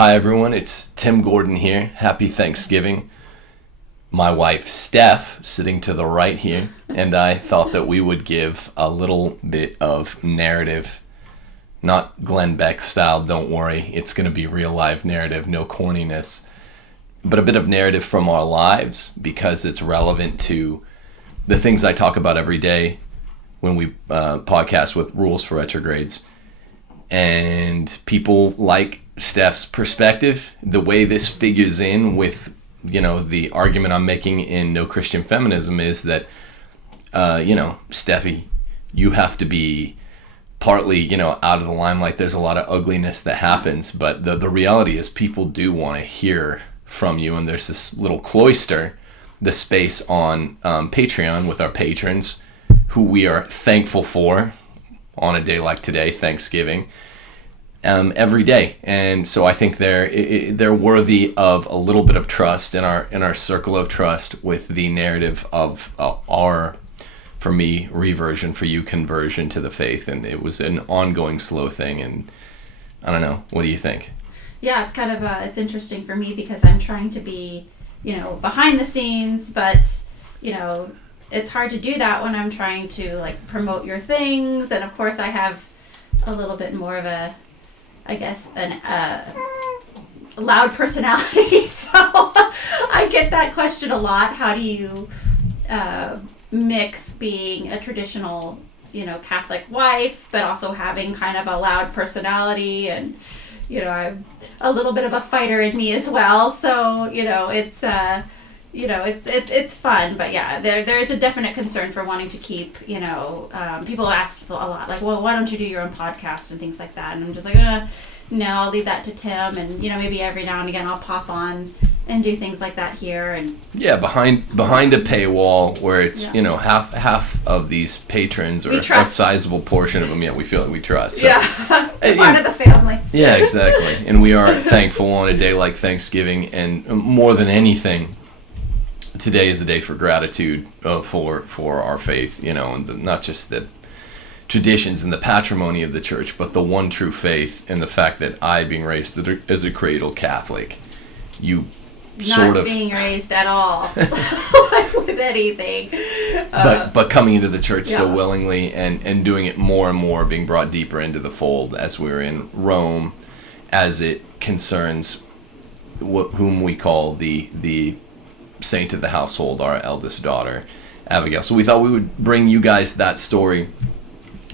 Hi everyone, it's Tim Gordon here. Happy Thanksgiving. My wife Steph sitting to the right here, and I thought that we would give a little bit of narrative. Not Glenn Beck style, don't worry. It's going to be real life narrative, no corniness. But a bit of narrative from our lives because it's relevant to the things I talk about every day when we podcast with Rules for Retrogrades. And people like Steph's perspective, the way this figures in with, the argument I'm making in No Christian Feminism is that, Steffi, you have to be partly, out of the limelight. There's a lot of ugliness that happens, but the reality is people do want to hear from you. And there's this little cloister, the space on Patreon with our patrons, who we are thankful for on a day like today, Thanksgiving, every day. And so I think they're worthy of a little bit of trust in our circle of trust with the narrative of our, for me, reversion, for you, conversion to the faith. And it was an ongoing slow thing. And I don't know, what do you think? Yeah, it's kind of it's interesting for me because I'm trying to be, behind the scenes, but it's hard to do that when I'm trying to promote your things. And of course I have a little bit more of a loud personality. So I get that question a lot. How do you mix being a traditional, Catholic wife, but also having kind of a loud personality? And, I'm a little bit of a fighter in me as well. So, it's fun, but yeah, there's a definite concern for wanting to keep, people ask a lot, well, why don't you do your own podcast and things like that? And I'm just no, I'll leave that to Tim, and, maybe every now and again I'll pop on and do things like that here. And yeah, behind a paywall where it's, half of these patrons, or a sizable portion of them, we feel like we trust. So, part of the family. Yeah, exactly. And we are thankful on a day like Thanksgiving, and more than anything, today is a day for gratitude for our faith, and not just the traditions and the patrimony of the church, but the one true faith, and the fact that I, being raised as a cradle Catholic, you not being raised at all with anything, but coming into the church so willingly and doing it more and more, being brought deeper into the fold as we're in Rome, as it concerns whom we call the saint of the household, our eldest daughter, Abigail. So we thought we would bring you guys that story,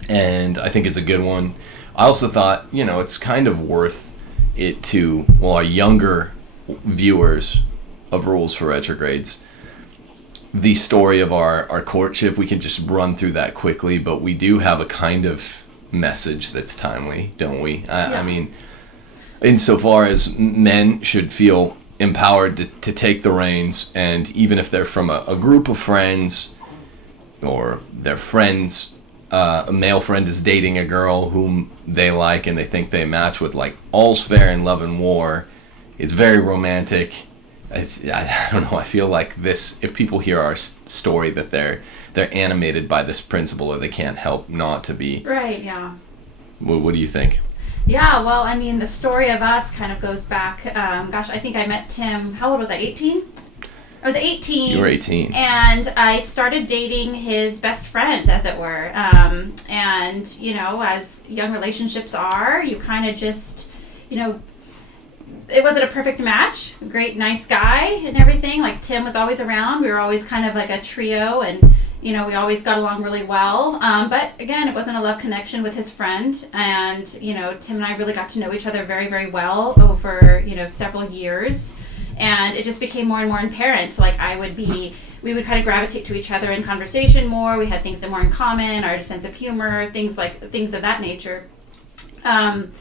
and I think it's a good one. I also thought, it's kind of worth it to, our younger viewers of Rules for Retrogrades, the story of our courtship. We can just run through that quickly, but we do have a kind of message that's timely, don't we? I mean, insofar as men should feel empowered to take the reins, and even if they're from a group of friends, or their friends, a male friend is dating a girl whom they like and they think they match with, all's fair in love and war. It's very romantic. I don't know, I feel like this, if people hear our story, that they're animated by this principle, or they can't help not to be. Right, yeah. What do you think? Yeah, well, I mean, the story of us kind of goes back, I think I met Tim, how old was I, 18? I was 18. You were 18. And I started dating his best friend, as it were. And, as young relationships are, you kind of just, it wasn't a perfect match. Great, nice guy and everything. Tim was always around. We were always kind of like a trio, and, we always got along really well. But again, it wasn't a love connection with his friend. And, Tim and I really got to know each other very, very well over, several years. And it just became more and more apparent. We would kind of gravitate to each other in conversation more. We had things that more in common, our sense of humor, things of that nature. And,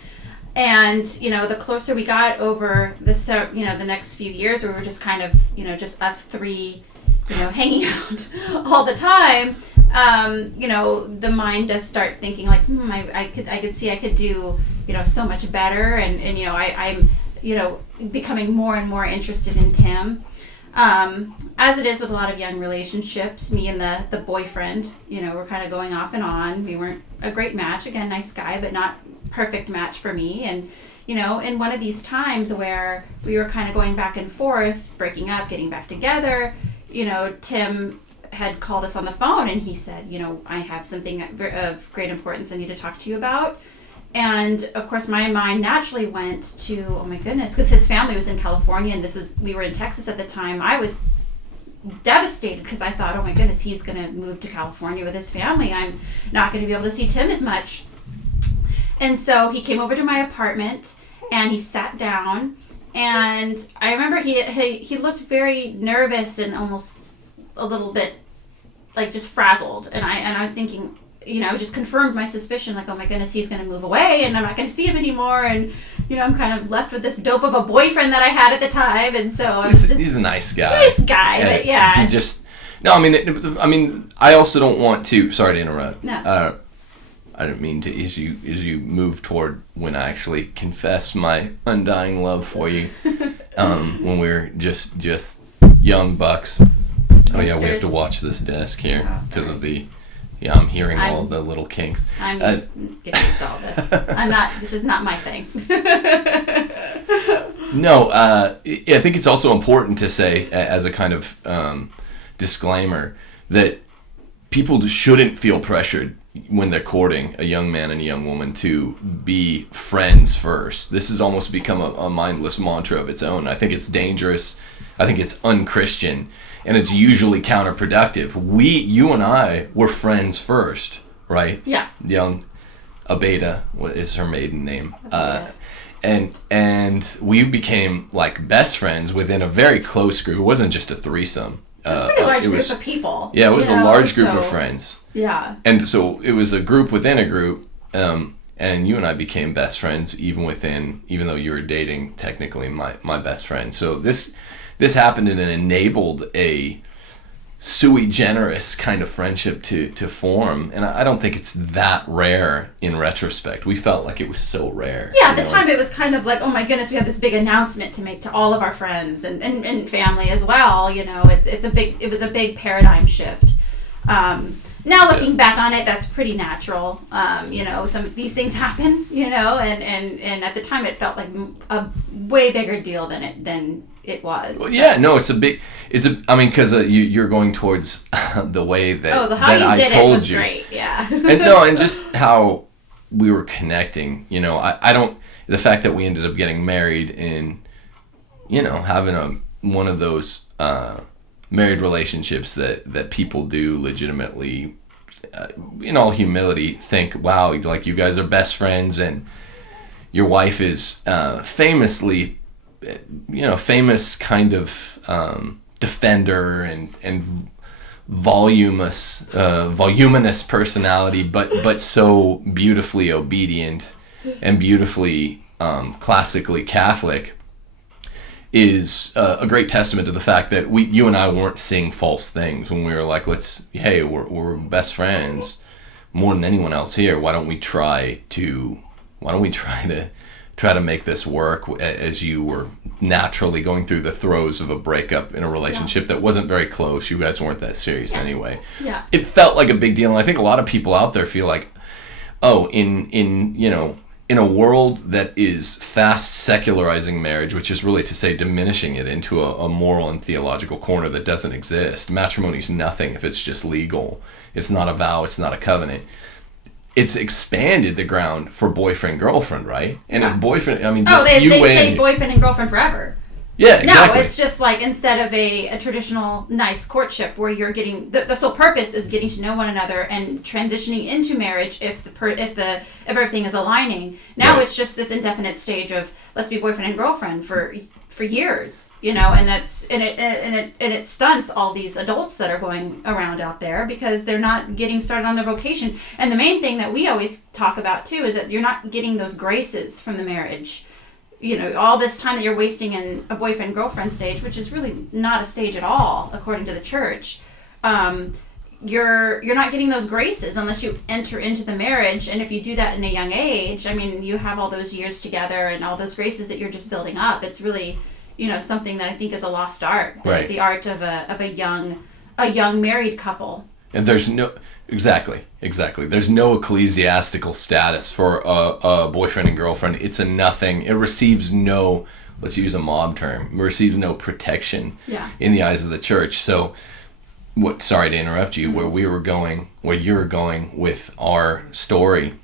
the closer we got over the next few years, we were just kind of, just us three, hanging out all the time, the mind does start thinking I could see I could do, so much better. And I'm, becoming more and more interested in Tim. As it is with a lot of young relationships, me and the boyfriend, we're kind of going off and on. We weren't a great match. Again, nice guy, but not perfect match for me. And, in one of these times where we were kind of going back and forth, breaking up, getting back together, Tim had called us on the phone and he said, I have something of great importance I need to talk to you about. And of course my mind naturally went to, oh my goodness, because his family was in California and we were in Texas at the time. I was devastated because I thought, oh my goodness, he's going to move to California with his family. I'm not going to be able to see Tim as much. And so he came over to my apartment and he sat down, and I remember he looked very nervous and almost a little bit like just frazzled. And I was thinking, just confirmed my suspicion, like, oh my goodness, he's going to move away and I'm not going to see him anymore. And, I'm kind of left with this dope of a boyfriend that I had at the time. And so he's a nice guy. Nice guy, but yeah. I also don't want to, sorry to interrupt. No. I didn't mean to, as you move toward when I actually confess my undying love for you, when we were just young bucks. Oh yeah, we have to watch this desk here because of the, I'm hearing all the little kinks. I'm just getting used to all this. This is not my thing. No, I think it's also important to say, as a kind of disclaimer, that people shouldn't feel pressured when they're courting a young man and a young woman to be friends first. This has almost become a mindless mantra of its own. I think it's dangerous. I think it's unchristian. And it's usually counterproductive. You and I were friends first, right? Yeah. Young Abeda, what is her maiden name? And we became like best friends within a very close group. It wasn't just a threesome. It was a pretty large group of people. Yeah, it was a large group of friends. Yeah. And so it was a group within a group, and you and I became best friends even though you were dating technically my best friend. So this happened and it enabled a sui generis kind of friendship to form. And I don't think it's that rare in retrospect. We felt like it was so rare. Yeah, at the time it was kind of like, oh my goodness, we have this big announcement to make to all of our friends and family as well. It was a big paradigm shift. Now looking back on it, that's pretty natural. Some of these things happen, and at the time it felt like a way bigger deal than it was. Well, yeah, no, because you're going towards the way that how you I did told it was you. Great, yeah. and just how we were connecting. I don't, the fact that we ended up getting married and having one of those married relationships that people do legitimately, in all humility, think, wow, like you guys are best friends, and your wife is famously, famous kind of defender and voluminous personality, but so beautifully obedient and beautifully classically Catholic, is a great testament to the fact that you and I weren't saying false things when we were like, we're best friends more than anyone else here. Why don't we try to make this work, as you were naturally going through the throes of a breakup in a relationship that wasn't very close. You guys weren't that serious anyway. Yeah. It felt like a big deal, and I think a lot of people out there feel like, in a world that is fast secularizing marriage, which is really to say diminishing it into a moral and theological corner that doesn't exist. Matrimony is nothing if it's just legal. It's not a vow. It's not a covenant. It's expanded the ground for boyfriend-girlfriend, right? And if boyfriend, they say boyfriend and girlfriend forever. Yeah, exactly. No, it's just like, instead of a traditional nice courtship where you're getting the sole purpose is getting to know one another and transitioning into marriage if everything is aligning. Now It's just this indefinite stage of let's be boyfriend and girlfriend for years, and it stunts all these adults that are going around out there because they're not getting started on their vocation. And the main thing that we always talk about too is that you're not getting those graces from the marriage. All this time that you're wasting in a boyfriend-girlfriend stage, which is really not a stage at all, according to the church, you're not getting those graces unless you enter into the marriage. And if you do that in a young age, you have all those years together and all those graces that you're just building up. It's really, something that I think is a lost art. Right. The art of a young married couple. And there's no... Exactly. There's no ecclesiastical status for a boyfriend and girlfriend. It's a nothing. It receives no, let's use a mob term, it receives no protection in the eyes of the church. So, sorry to interrupt you, where you're going with our story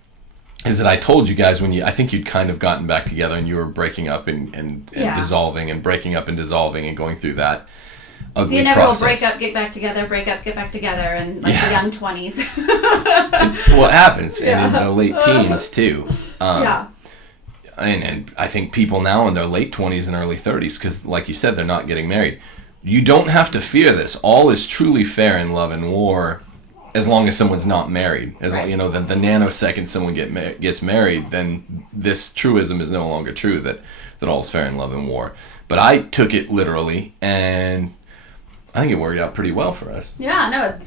is that I told you guys I think you'd kind of gotten back together and you were breaking up and dissolving and breaking up and dissolving and going through that ugly the inevitable process. break up, get back together, break up, get back together, and the young 20s. What happens, and in the late teens too. And I think people now in their late 20s and early 30s, because like you said, they're not getting married. You don't have to fear this. All is truly fair in love and war, as long as someone's not married. As long, the nanosecond someone gets married, then this truism is no longer true that all is fair in love and war. But I took it literally, and I think it worked out pretty well for us. Yeah, no,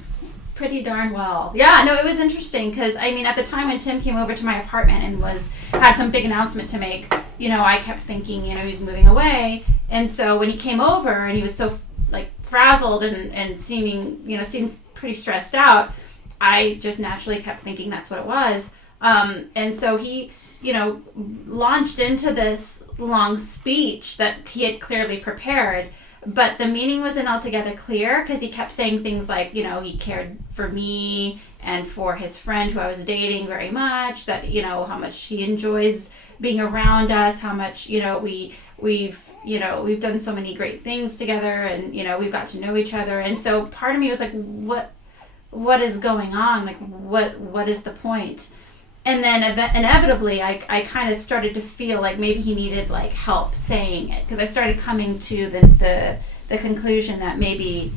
pretty darn well. Yeah, no, it was interesting because, I mean, at the time when Tim came over to my apartment and had some big announcement to make, I kept thinking, he's moving away. And so when he came over and he was so, frazzled and seemed pretty stressed out, I just naturally kept thinking that's what it was. And so he, launched into this long speech that he had clearly prepared. But the meaning wasn't altogether clear because he kept saying things like, he cared for me and for his friend who I was dating very much, that, how much he enjoys being around us, how much, we've done so many great things together and, we've got to know each other. And so part of me was like, what is going on? What is the point? And then inevitably, I kind of started to feel like maybe he needed help saying it, because I started coming to the conclusion that maybe,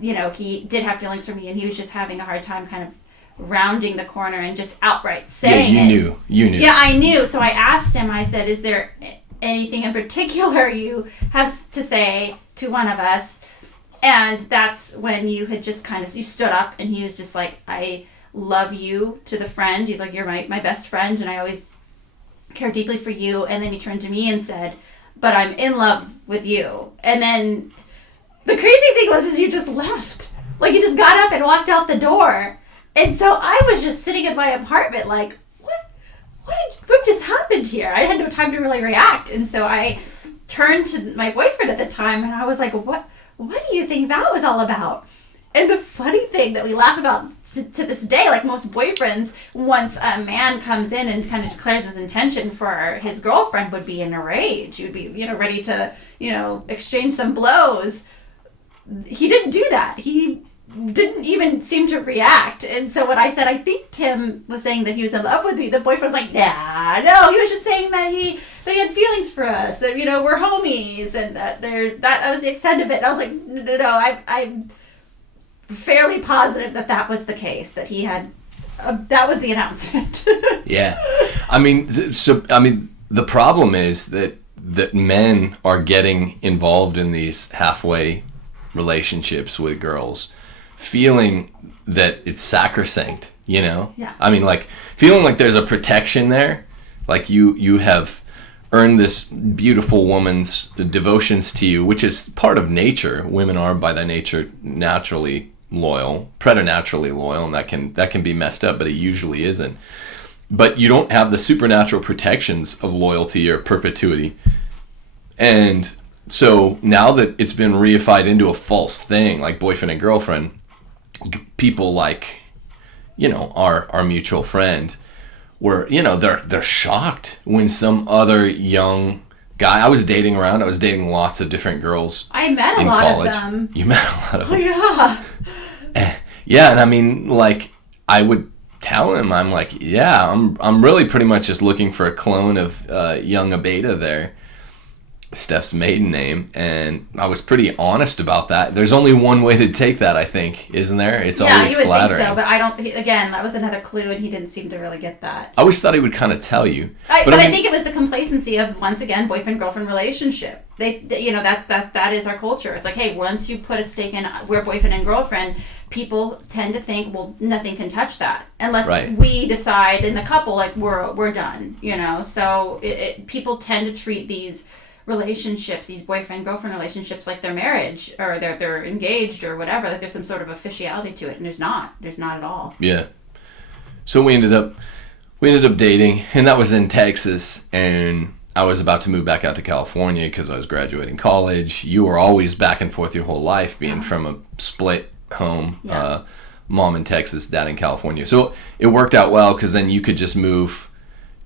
he did have feelings for me, and he was just having a hard time kind of rounding the corner and just outright saying it. You knew. Yeah, I knew. So I asked him. I said, "Is there anything in particular you have to say to one of us?" And that's when you had just you stood up, and he was just like, "I love you," to the friend. He's like, "You're my best friend, and I always care deeply for you." And then he turned to me and said, "But I'm in love with you." And then the crazy thing is you just left. You just got up and walked out the door. And so I was just sitting in my apartment what just happened here? I had no time to really react. And so I turned to my boyfriend at the time, and I was like, what do you think that was all about? And the funny thing that we laugh about to this day, most boyfriends, once a man comes in and kind of declares his intention for his girlfriend, would be in a rage. You'd be, ready to, exchange some blows. He didn't do that. He didn't even seem to react. And so when I said, I think Tim was saying that he was in love with me, the boyfriend was like, nah, no, he was just saying that they had feelings for us, that, we're homies, and that was the extent of it. And I was like, no, I'm fairly positive that was the case, that he had that was the announcement. Yeah. The problem is that men are getting involved in these halfway relationships with girls, feeling that it's sacrosanct, Yeah. Feeling like there's a protection there, you have earned this beautiful woman's devotions to you, which is part of nature. Women are by their nature naturally loyal, preternaturally loyal, and that can be messed up, but it usually isn't. But you don't have the supernatural protections of loyalty or perpetuity. And so now that it's been reified into a false thing, like boyfriend and girlfriend, people like, our mutual friend, were, they're shocked when some other young guy. I was dating lots of different girls. I met a lot of them. You met a lot of them. Yeah. Yeah, and I would tell him, I'm like, yeah, I'm really pretty much just looking for a clone of young Abeda there, Steph's maiden name, and I was pretty honest about that. There's only one way to take that, I think, isn't there? It's always flattering. Yeah, you would think so, but I don't. Again, that was another clue, and he didn't seem to really get that. I always thought he would kind of tell you, I think it was the complacency of, once again, boyfriend-girlfriend relationship. That is our culture. It's like, hey, once you put a stake in we're boyfriend and girlfriend, people tend to think, well, nothing can touch that unless we decide in the couple, we're done. So people tend to treat these relationships, these boyfriend-girlfriend relationships, like their marriage or they're engaged or whatever, like there's some sort of officiality to it, and there's not at all. Yeah. So we ended up dating, and that was in Texas, and I was about to move back out to California because I was graduating college. You were always back and forth your whole life, being from a split home, mom in Texas, dad in California. So it worked out well because then you could just move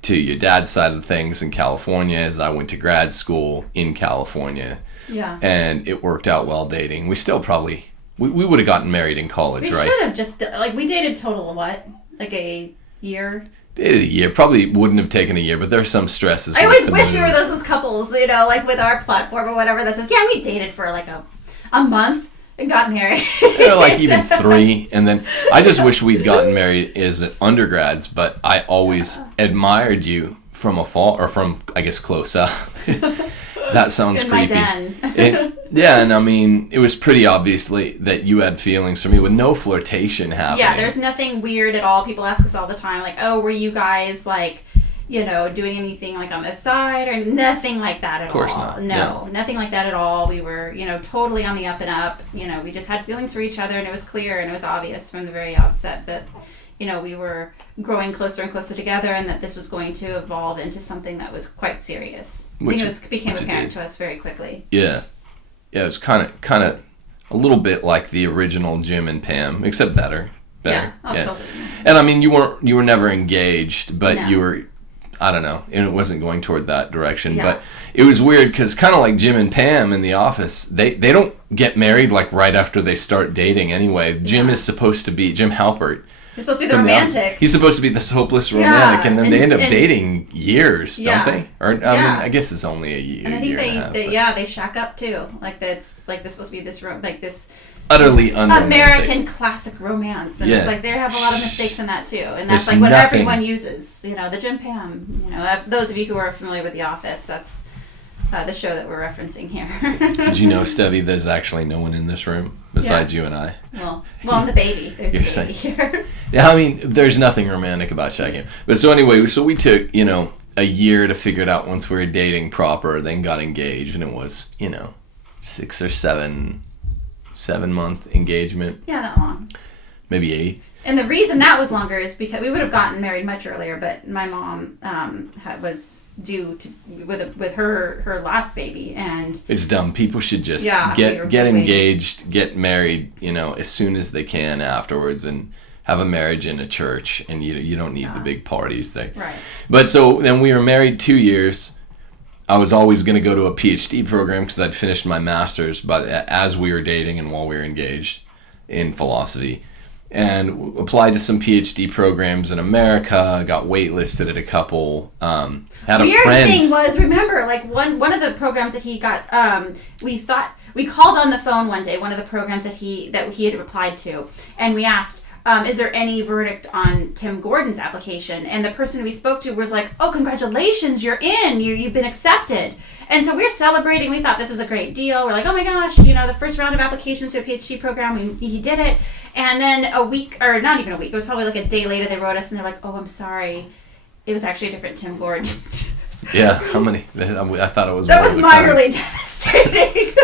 to your dad's side of things in California as I went to grad school in California. Yeah. And it worked out well dating. We still probably, we would have gotten married in college, we right? We should have just, like, we dated total of what? Like a year? Dated a year. Probably wouldn't have taken a year, but there's some stresses. I always wish we were those couples, you know, like with our platform or whatever that says, yeah, we dated for like a month and got married. Like even 3. And then I just wish we'd gotten married as undergrads, but I always admired you from afar, or from, I guess, close up. That sounds in creepy. My den. Yeah, and I mean, it was pretty obviously that you had feelings for me with no flirtation happening. Yeah, there's nothing weird at all. People ask us all the time, like, oh, were you guys, like, you know, doing anything, like, on the side? Or nothing like that at all. Of course not. No, nothing like that at all. We were, you know, totally on the up and up. You know, we just had feelings for each other, and it was clear and it was obvious from the very outset that, you know, we were growing closer and closer together, and that this was going to evolve into something that was quite serious. I think it became apparent to us very quickly. Yeah. Yeah, it was kind of a little bit like the original Jim and Pam, except better. Yeah, totally. And I mean, you were never engaged, but No. you were, I don't know, and it wasn't going toward that direction. Yeah. But it was weird because kind of like Jim and Pam in The Office, they don't get married like right after they start dating anyway. Jim is supposed to be, Jim Halpert. He's supposed to be the romantic. He's supposed to be this hopeless romantic, and then they end up dating years, Yeah. don't they? Or I mean, I guess it's only a year. And I think they shack up too. Like that's like this supposed to be this like this utterly unromantic American classic romance, and it's like they have a lot of mistakes in that too, and that's There's like what nothing. everyone uses. You know, the Jim Pam. You know, those of you who are familiar with The Office, that's the show that we're referencing here. Did you know, Stevie, there's actually no one in this room besides you and I? Well, and the baby. There's a baby here. Yeah, I mean, there's nothing romantic about shacking. But so anyway, so we took, you know, a year to figure it out once we were dating proper, then got engaged, and it was, you know, 6 or 7 month engagement. Yeah, not long. Maybe 8. And the reason that was longer is because we would have gotten married much earlier, but my mom was due to with her last baby, and it's dumb. People should just get engaged, get married, you know, as soon as they can afterwards, and have a marriage in a church, and you don't need the big parties thing. Right. But so then we were married 2 years. I was always going to go to a PhD program because I'd finished my master's, but as we were dating and while we were engaged in philosophy, and applied to some PhD programs in America. Got waitlisted at a couple. Had a Weird friend. thing was, remember, like one of the programs that he got. We called on the phone one day. One of the programs that he had applied to, and we asked, is there any verdict on Tim Gordon's application? And the person we spoke to was like, oh, congratulations, you're in. You've been accepted. And so we're celebrating. We thought this was a great deal. We're like, oh my gosh, you know, the first round of applications to a PhD program, he did it. And then a week, or not even a week, it was probably like a day later, they wrote us and they're like, oh, I'm sorry. It was actually a different Tim Gordon. Yeah, how many? I thought it was that more. Was minorly devastating.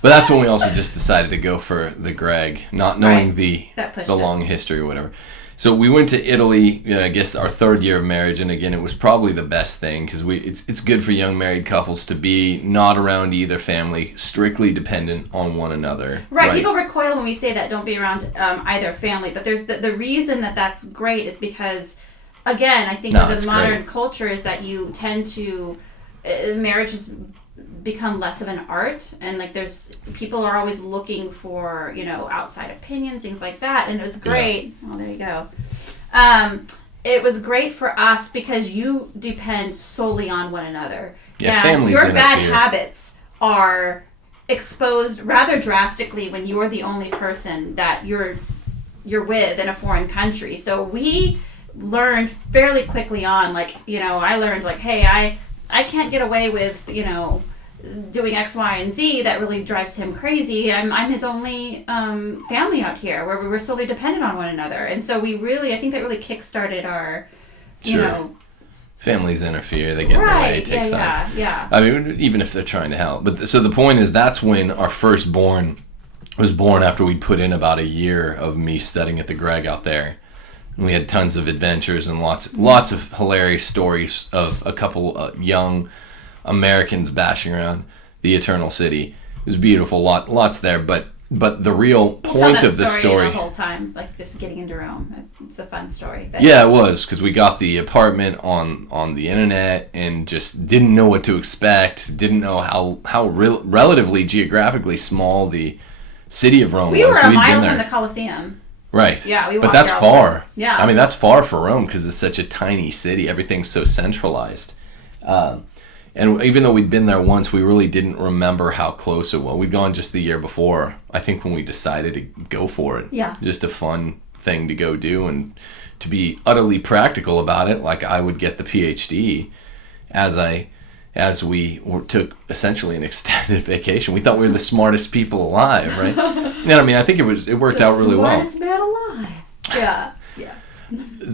But that's when we also just decided to go for the Greg, not knowing the long us. history or whatever. So we went to Italy, I guess our 3rd year of marriage, and again, it was probably the best thing because it's good for young married couples to be not around either family, strictly dependent on one another. Right. People recoil when we say that, don't be around either family, but there's the reason that's great is because, again, I think the modern culture is that you tend to, marriage has become less of an art, and like people are always looking for, you know, outside opinions, things like that, and it's great. Yeah. Oh, there you go. It was great for us because you depend solely on one another. Yeah, and families your bad habits are exposed rather drastically when you're the only person that you're with in a foreign country. So we learned fairly quickly on, like, you know, I learned like, hey, I can't get away with, you know, doing X, Y, and Z. That really drives him crazy. I'm his only family out here where we were solely dependent on one another. And so I think that really kickstarted our, you know, families interfere, they get in the way, it takes time. Yeah. I mean, even if they're trying to help. But so the point is, that's when our firstborn was born, after we'd put in about a year of me studying at the Greg out there. And we had tons of adventures and lots of hilarious stories of a couple young Americans bashing around the Eternal City. It was beautiful, lots there, but the real point of the story, the whole time, like just getting into Rome, it's a fun story. But. Yeah, it was, because we got the apartment on the internet and just didn't know what to expect. Didn't know how relatively geographically small the city of Rome was. We were a mile from the Colosseum. Right. Yeah, we walked. But that's far. Yeah. I mean, that's far for Rome because it's such a tiny city. Everything's so centralized. And even though we'd been there once, we really didn't remember how close it was. We'd gone just the year before, I think, when we decided to go for it. Yeah. Just a fun thing to go do, and to be utterly practical about it. Like, I would get the PhD as we took essentially an extended vacation. We thought we were the smartest people alive, right? And I mean, I think it worked out really well. The smartest man alive. Yeah.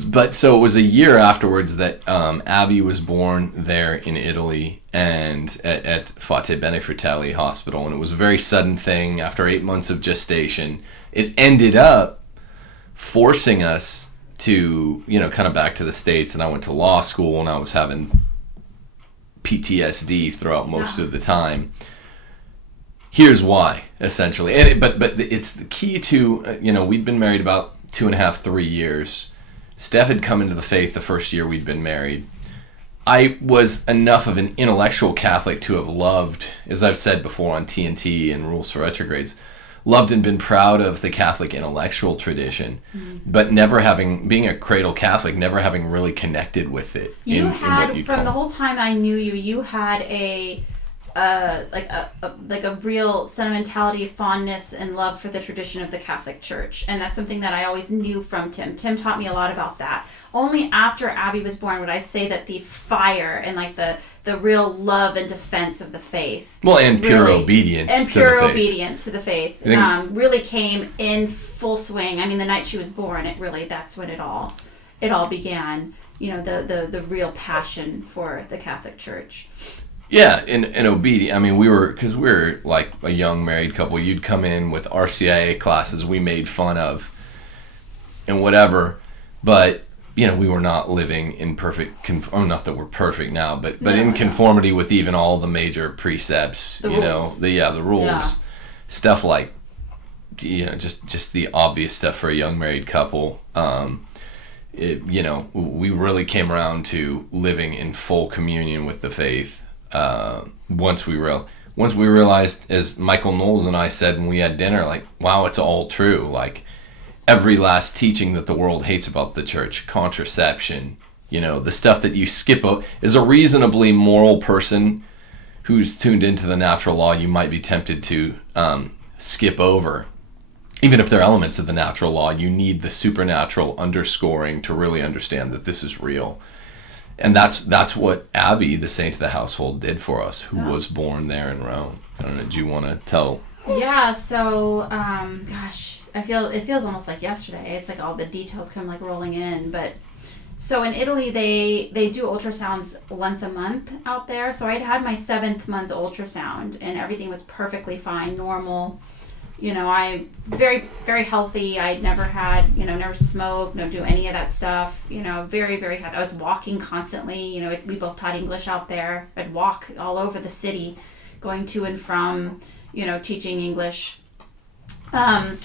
But so it was a year afterwards that Abby was born there in Italy, and at Fate Bene Fratelli Hospital, and it was a very sudden thing. After 8 months of gestation, it ended up forcing us to, kind of back to the States, and I went to law school, and I was having PTSD throughout most of the time. Here's why, essentially, and but it's the key to, we'd been married about 2.5, 3 years. Steph had come into the faith the first year we'd been married. I was enough of an intellectual Catholic to have loved, as I've said before on TNT and Rules for Retrogrades, loved and been proud of the Catholic intellectual tradition, but being a cradle Catholic, never having really connected with it. You had, from the whole time I knew you, you had a real sentimentality, fondness, and love for the tradition of the Catholic Church, and that's something that I always knew from Tim. Tim taught me a lot about that. Only after Abby was born would I say that the fire and like the real love and defense of the faith, and pure obedience to the faith, really came in full swing. I mean, the night she was born, that's when it all began. The real passion for the Catholic Church. Yeah, and obedient. I mean, we were like a young married couple. You'd come in with RCIA classes we made fun of and whatever, but, we were not living in perfect, not that we're perfect now, but in conformity with even all the major precepts, the rules. The rules. Yeah. Stuff like, just the obvious stuff for a young married couple. We really came around to living in full communion with the faith. Once we realized, as Michael Knowles and I said when we had dinner, like, wow, it's all true. Like, every last teaching that the world hates about the church, contraception, the stuff that you skip over. As a reasonably moral person who's tuned into the natural law, you might be tempted to skip over. Even if there are elements of the natural law, you need the supernatural underscoring to really understand that this is real. And that's what Abby, the saint of the household, did for us, who was born there in Rome. I don't know, do you want to tell? Yeah, so, it feels almost like yesterday. It's like all the details come like rolling in. But so in Italy, they do ultrasounds once a month out there. So I'd had my 7th month ultrasound, and everything was perfectly fine, normal. I'm very, very healthy. I'd never had, never smoked, no do any of that stuff. Very, very happy. I was walking constantly. We both taught English out there. I'd walk all over the city, going to and from, teaching English. And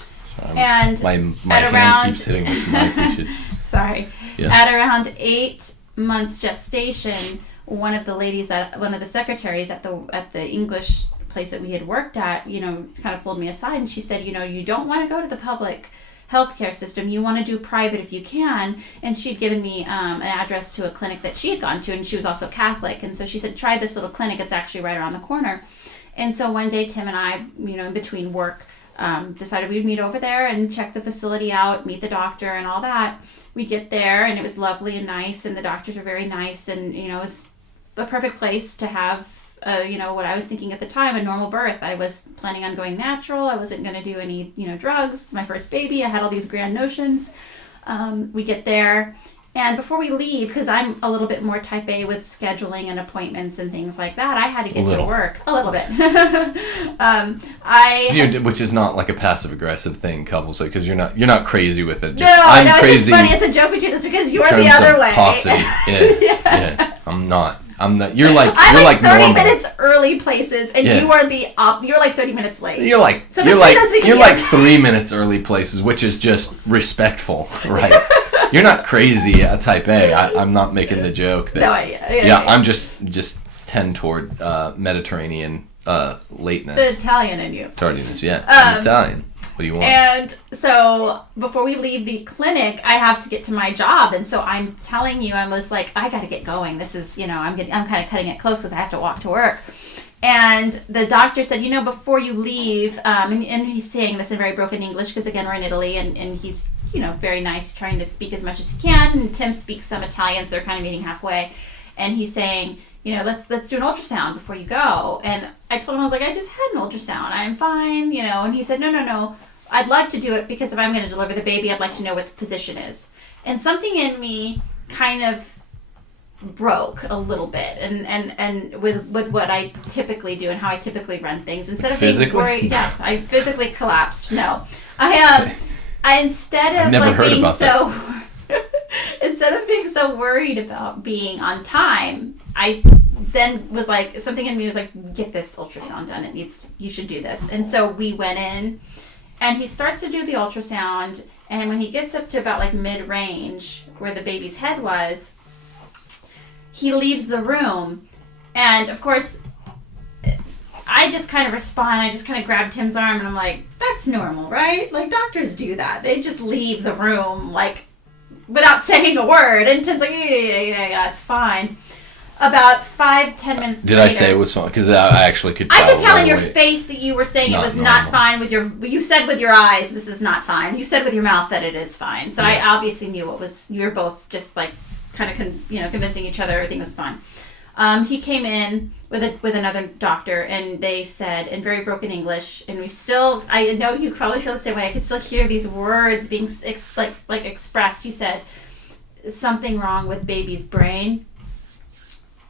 my hand keeps hitting this mic. Sorry. Yeah. At around 8 months gestation, one of the secretaries at the English place that we had worked at, kind of pulled me aside, and she said, you don't want to go to the public healthcare system. You want to do private if you can. And she'd given me an address to a clinic that she had gone to, and she was also Catholic. And so she said, try this little clinic. It's actually right around the corner. And so one day, Tim and I, in between work, decided we'd meet over there and check the facility out, meet the doctor and all that. We get there, and it was lovely and nice, and the doctors were very nice, and, it was a perfect place to have what I was thinking at the time, a normal birth. I was planning on going natural. I wasn't going to do any, drugs. My first baby. I had all these grand notions. We get there, And before we leave, because I'm a little bit more type A with scheduling and appointments and things like that, I had to get to work a little bit. Which is not like a passive aggressive thing, couples, because you're not crazy with it. I'm crazy. It's funny. It's a joke between us because you're the other way. Posse. Yeah. I'm not. You're like 30 normal. Minutes early places, and you are you're like 30 minutes late. You're like 3 minutes early places, which is just respectful, right? You're not crazy at type A. I'm not making the joke that. I'm just tend toward Mediterranean lateness. The Italian in you. Tardiness, yeah. I'm Italian. What do you want? And so before we leave the clinic, I have to get to my job, and so I'm telling you, I was like, I got to get going. This is, I'm kind of cutting it close because I have to walk to work. And the doctor said, before you leave, and he's saying this in very broken English because again we're in Italy, and he's very nice, trying to speak as much as he can. And Tim speaks some Italian, so they're kind of meeting halfway. And he's saying, let's do an ultrasound before you go. And I told him, I was like, I just had an ultrasound. I'm fine, And he said, no. I'd like to do it because if I'm going to deliver the baby, I'd like to know what the position is. And something in me kind of broke a little bit, and with what I typically do and how I typically run things. Instead of being worried, I physically collapsed. No, I instead of instead of being so worried about being on time, I then was like, something in me was like, get this ultrasound done. You should do this. And so we went in. And he starts to do the ultrasound, and when he gets up to about like mid-range where the baby's head was, he leaves the room. And of course, I just kind of respond. I just kind of grabbed Tim's arm, and I'm like, that's normal, right? Like, doctors do that. They just leave the room, like, without saying a word. And Tim's like, yeah, it's fine. About 5-10 minutes Did later, I say it was fine? Because I actually could tell. I could tell in your face that you were saying it was not fine with you said with your eyes, this is not fine. You said with your mouth that it is fine. So I obviously knew you were both just like kind of convincing each other everything was fine. He came in with another doctor, and they said in very broken English, and I know you probably feel the same way. I could still hear these words being expressed. He said, something wrong with baby's brain.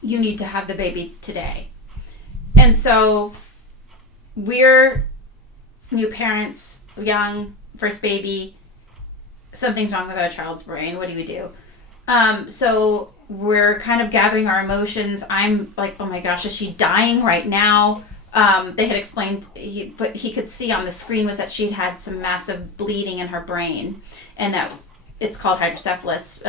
You need to have the baby today. And so we're new parents, young, first baby, something's wrong with our child's brain. What do we do? So we're kind of gathering our emotions. I'm like, oh my gosh, is she dying right now? They had explained, what he could see on the screen was that she'd had some massive bleeding in her brain, and that it's called hydrocephalus.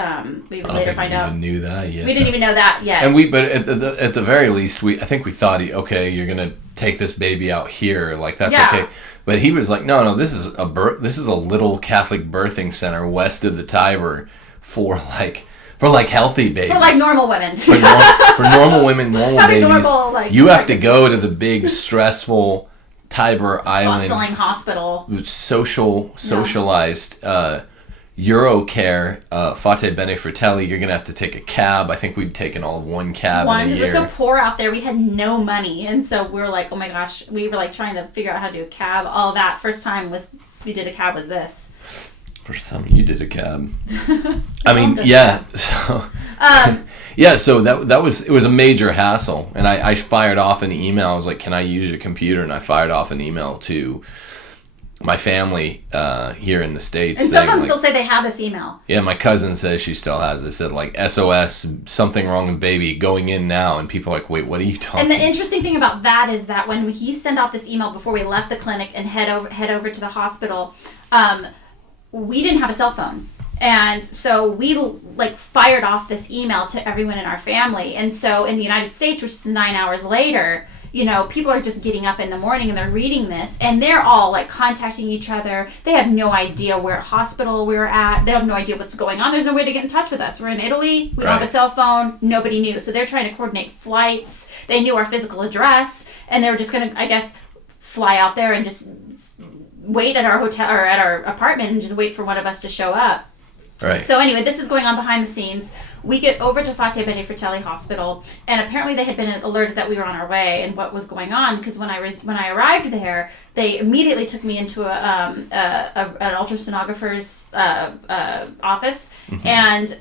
We would later find out. We didn't even knew that yet. We didn't even know that yet. And but at the very least, I think we thought, okay, you're gonna take this baby out here, like that's okay. But he was like, no, this is a little Catholic birthing center west of the Tiber for healthy babies. For like normal women. For normal women, normal babies. You have to go to the big stressful Tiber Island bustling hospital. Socialized. Eurocare, Fate Bene Fratelli, you're going to have to take a cab. I think we'd taken all of one cab in a year. We were so poor out there, we had no money. And so we were like, oh my gosh, we were like trying to figure out how to do a cab. All that. First time we did a cab was this. First time you did a cab. I mean, yeah. So, so it was a major hassle. And I fired off an email. I was like, can I use your computer? And I fired off an email to my family here in the States. And some of them still say they have this email. Yeah, my cousin says she still has it. It said like SOS, something wrong with baby, going in now. And people are like, wait, what are you talking about? And the interesting thing about that is that when he sent out this email before we left the clinic and head over to the hospital, we didn't have a cell phone. And so we fired off this email to everyone in our family. And so in the United States, which is 9 hours later, people are just getting up in the morning and they're reading this, and they're all like contacting each other. They have no idea where hospital we're at. They have no idea what's going on. There's no way to get in touch with us. We're in Italy. We don't have a cell phone. Nobody knew. So they're trying to coordinate flights. They knew our physical address, and they were just going to, I guess, fly out there and just wait at our hotel or at our apartment and just wait for one of us to show up. Right. So anyway, this is going on behind the scenes. We get over to Fate Bene Fratelli Hospital, and apparently they had been alerted that we were on our way and what was going on, because when I arrived there, they immediately took me into an ultrasonographer's office, and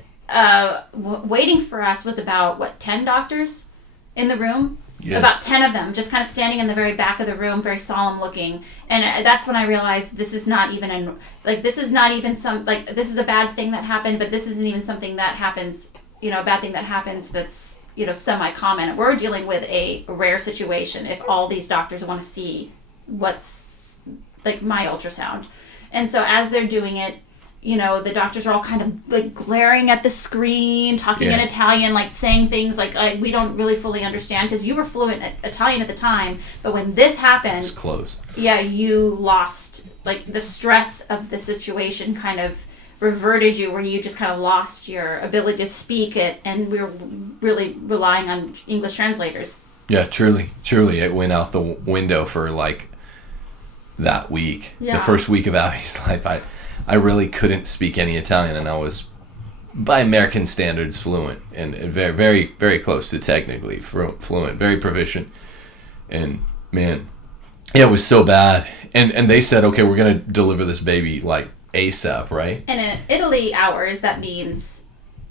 waiting for us was about 10 doctors in the room. Yeah. About 10 of them just kind of standing in the very back of the room, very solemn looking. And that's when I realized this is not even this is a bad thing that happened, but this isn't even something that happens, a bad thing that happens that's, semi-common. We're dealing with a rare situation if all these doctors want to see what's like my ultrasound. And so as they're doing it, the doctors are all kind of like glaring at the screen, talking in Italian, like saying things like we don't really fully understand, because you were fluent Italian at the time, but when this happened, it's close. Yeah, you lost, like, the stress of the situation kind of reverted you, where you just kind of lost your ability to speak it, and we were really relying on English translators. Yeah, truly, it went out the window for like that week. Yeah. The first week of Abby's life, I really couldn't speak any Italian, and I was, by American standards, fluent, and very, very, very close to technically fluent, very proficient. And man, it was so bad. And they said, okay, we're gonna deliver this baby like ASAP, right? And in Italy hours, that means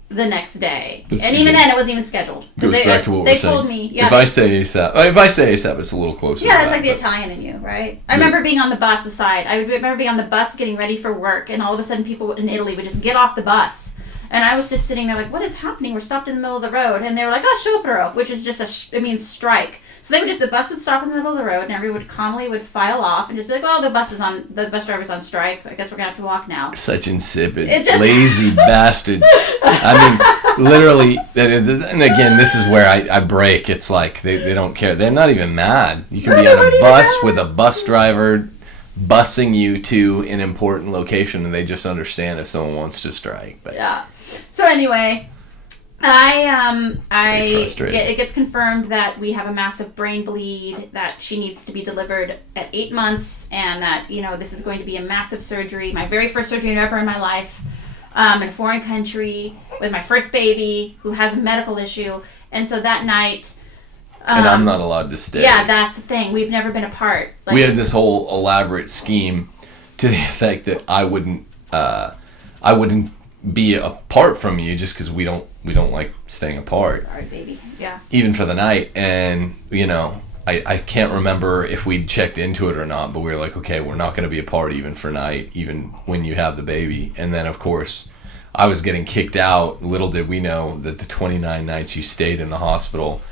the next day. And even then, it wasn't even scheduled. Goes back to what we're saying. They told me, if I say ASAP, it's a little closer. Yeah, it's like the Italian in you, right? I remember being on the bus aside. I remember being on the bus getting ready for work, and all of a sudden people in Italy would just get off the bus. And I was just sitting there like, what is happening? We're stopped in the middle of the road. And they were like, oh, sciopero, which is just it means strike. So the bus would stop in the middle of the road, and everyone calmly would file off and just be like, well, the bus driver's on strike. I guess we're going to have to walk now. Such insipid, lazy bastards. I mean, literally, and again, this is where I break. It's like they don't care. They're not even mad. You can be on a bus with a bus driver busing you to an important location, and they just understand if someone wants to strike. But yeah. So anyway, it gets confirmed that we have a massive brain bleed, that she needs to be delivered at 8 months, and that, this is going to be a massive surgery, my very first surgery ever in my life, in a foreign country, with my first baby who has a medical issue. And so that night... and I'm not allowed to stay. Yeah, that's the thing. We've never been apart. Like, we had this whole elaborate scheme to the effect that I wouldn't be apart from you, just because we don't like staying apart. Sorry, baby. Yeah. Even for the night. And I can't remember if we'd checked into it or not, but we were like, okay, we're not going to be apart even for night, even when you have the baby. And then of course I was getting kicked out. Little did we know that the 29 nights you stayed in the hospital,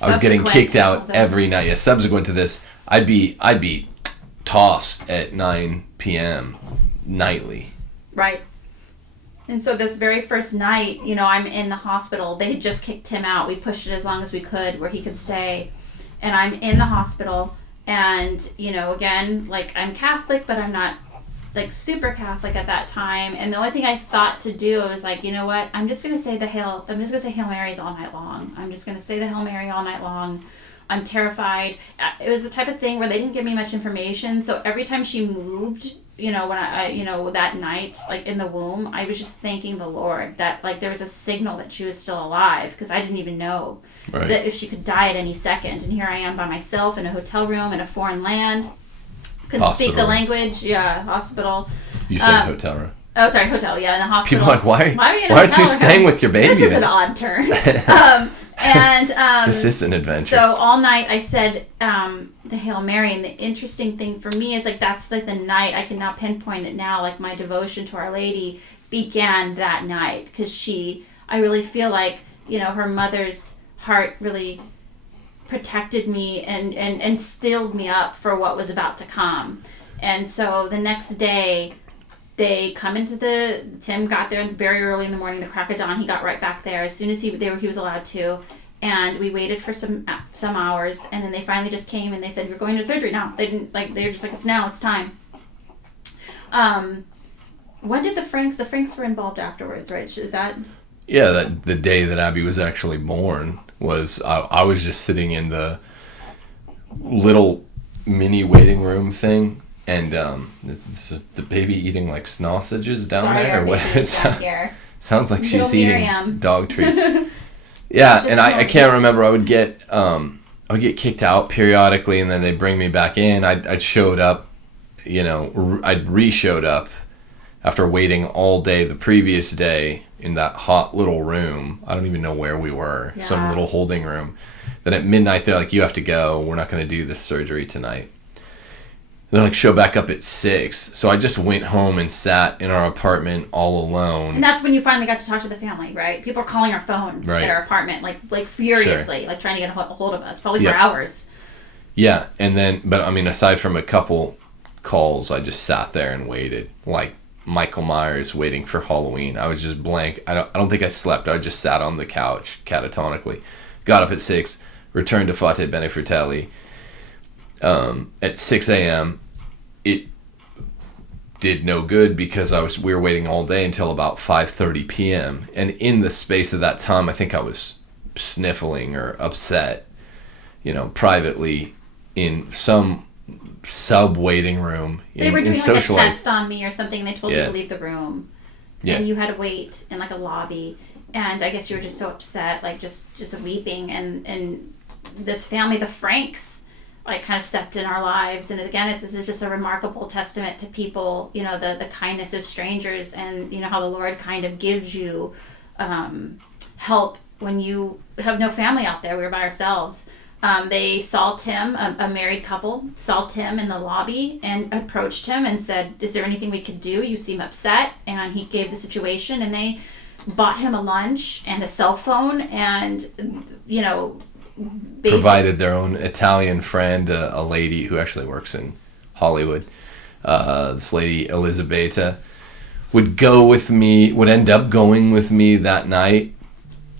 I was getting kicked out every night. Yeah, subsequent to this, I'd be tossed at 9 p.m. nightly. Right. And so this very first night, I'm in the hospital. They had just kicked him out. We pushed it as long as we could where he could stay. And I'm in the hospital. And, again, like, I'm Catholic, but I'm not, like, super Catholic at that time. And the only thing I thought to do was, like, you know what? I'm just going to say Hail Marys all night long. I'm just going to say the Hail Mary all night long. I'm terrified. It was the type of thing where they didn't give me much information. So every time she moved... when I that night, like, in the womb, I was just thanking the Lord that, like, there was a signal that she was still alive, because I didn't even know that if she could die at any second. And here I am by myself in a hotel room in a foreign land. Couldn't speak the language. Yeah, hospital. You said hotel room. Oh, sorry, hotel. Yeah, in the hospital. People are like, why aren't you staying with your baby? This is an odd turn. This is an adventure. So all night I said the Hail Mary, and the interesting thing for me is, like, that's like the night, I can now pinpoint it now, like, my devotion to Our Lady began that night, because I really feel like, her mother's heart really protected me and stilled me up for what was about to come. And so the next day, they come into Tim got there very early in the morning, the crack of dawn. He got right back there as soon as he was allowed to. And we waited for some hours, and then they finally just came and they said, "You're going to surgery now." They were just like, "It's now, it's time." When did the Franks were involved afterwards, right? Is that? Yeah, that the day that Abby was actually born was I was just sitting in the little mini waiting room thing, and it's the baby eating like sausages down there, or what? Sounds like she's eating dog treats. Yeah, and I can't remember. I would get kicked out periodically, and then they'd bring me back in. I'd showed up, I'd re-showed up after waiting all day the previous day in that hot little room. I don't even know where we were. Yeah. Some little holding room. Then at midnight, they're like, you have to go. We're not going to do this surgery tonight. They're like, show back up at 6. So I just went home and sat in our apartment all alone. And that's when you finally got to talk to the family, right? People are calling our phone at our apartment, like furiously, like trying to get a hold of us, probably for hours. Yeah, and then, but I mean, aside from a couple calls, I just sat there and waited, like Michael Myers waiting for Halloween. I was just blank. I don't think I slept. I just sat on the couch catatomically. Got up at 6, returned to Fate Bene Fratelli. At 6 a.m. It did no good because we were waiting all day until about 5:30 p.m. And in the space of that time, I think I was sniffling or upset, privately in some sub-waiting room. They were doing like a test on me or something. They told you to leave the room. Yeah. And you had to wait in like a lobby. And I guess you were just so upset, like just weeping. And this family, the Franks, like kind of stepped in our lives. And again, this is just a remarkable testament to people, the kindness of strangers, and how the Lord kind of gives you help when you have no family out there. We were by ourselves. They saw Tim, a married couple, saw Tim in the lobby and approached him and said, is there anything we could do? You seem upset. And he gave the situation, and they bought him a lunch and a cell phone and, provided their own Italian friend, a lady who actually works in Hollywood. This lady, Elisabetta, would end up going with me that night,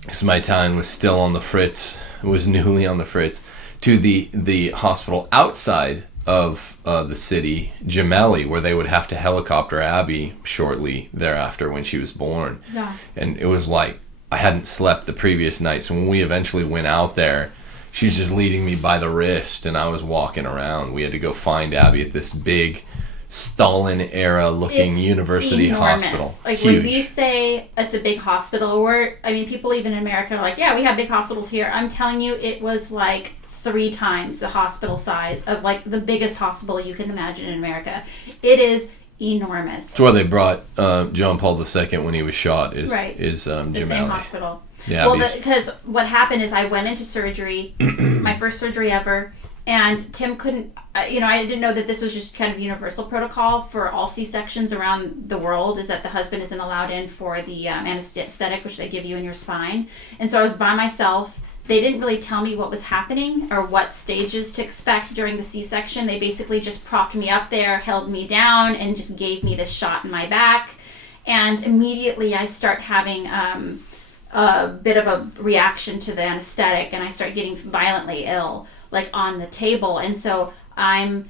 because my Italian was still on the fritz, was newly on the fritz, to the hospital outside of the city, Gemelli, where they would have to helicopter Abby shortly thereafter when she was born. Yeah. And it was like, I hadn't slept the previous night, so when we eventually went out there, she's just leading me by the wrist, and I was walking around. We had to go find Abby at this big Stalin-era looking university enormous. Hospital. Like, huge. when we say it's a big hospital, people even in America are like, yeah, we have big hospitals here. I'm telling you, it was like 3 times the hospital size of like the biggest hospital you can imagine in America. It is enormous. That's where they brought John Paul II when he was shot. Is Gemelli. The same hospital. Yeah. Well, because what happened is I went into surgery, my first surgery ever, and Tim couldn't. I didn't know that this was just kind of universal protocol for all C-sections around the world. Is that the husband isn't allowed in for the anesthetic, which they give you in your spine. And so I was by myself. They didn't really tell me what was happening or what stages to expect during the C-section. They basically just propped me up there, held me down, and just gave me this shot in my back. And immediately I start having a bit of a reaction to the anesthetic, and I start getting violently ill, like on the table. And so I'm,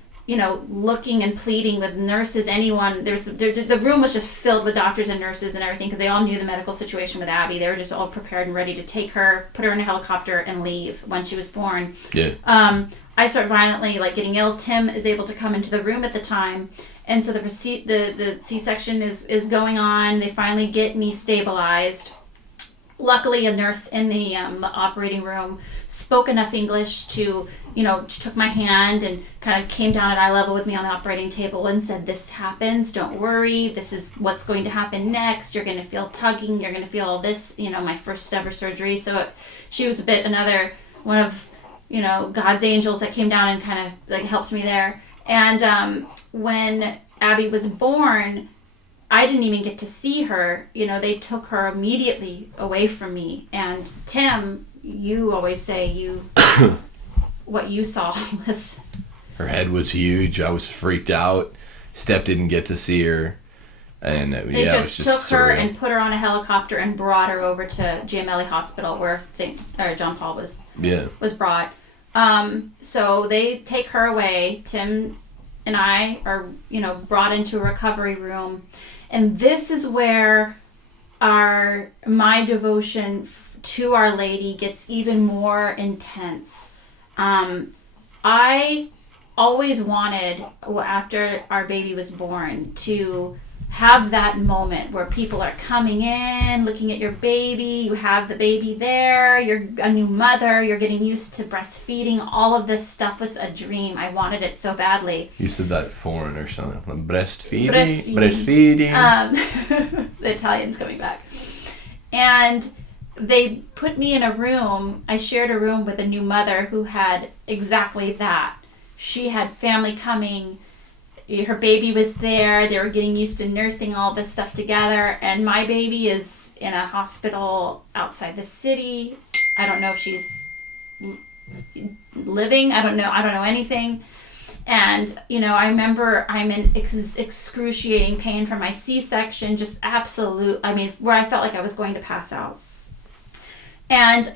looking and pleading with nurses, anyone. The room was just filled with doctors and nurses and everything, because they all knew the medical situation with Abby. They were just all prepared and ready to take her, put her in a helicopter, and leave when she was born. Yeah. I start violently getting ill. Tim is able to come into the room at the time, and so the C-section is going on. They finally get me stabilized. Luckily, a nurse in the operating room spoke enough English to, she took my hand and kind of came down at eye level with me on the operating table and said, this happens, don't worry, this is what's going to happen next, you're going to feel tugging, you're going to feel all this, my first ever surgery. So she was another one of, God's angels that came down and kind of helped me there. And when Abby was born, I didn't even get to see her. They took her immediately away from me. And Tim, you always say what you saw was... Her head was huge. I was freaked out. Steph didn't get to see her. And they it was just took her surreal. and put her on a helicopter and brought her over to Gemelli Hospital, where John Paul was brought. So they take her away. Tim and I are, brought into a recovery room. And this is where my devotion to Our Lady gets even more intense. I always wanted, after our baby was born, to have that moment where people are coming in, looking at your baby, you have the baby there, you're a new mother, you're getting used to breastfeeding. All of this stuff was a dream. I wanted it so badly. You said that foreign or something. Breastfeeding. The Italian's coming back. And they put me in a room. I shared a room with a new mother who had exactly that. She had family coming. Her baby was there. They were getting used to nursing all this stuff together. And my baby is in a hospital outside the city. I don't know if she's living. I don't know anything. And, I remember I'm in excruciating pain from my C-section, just absolute, where I felt like I was going to pass out. And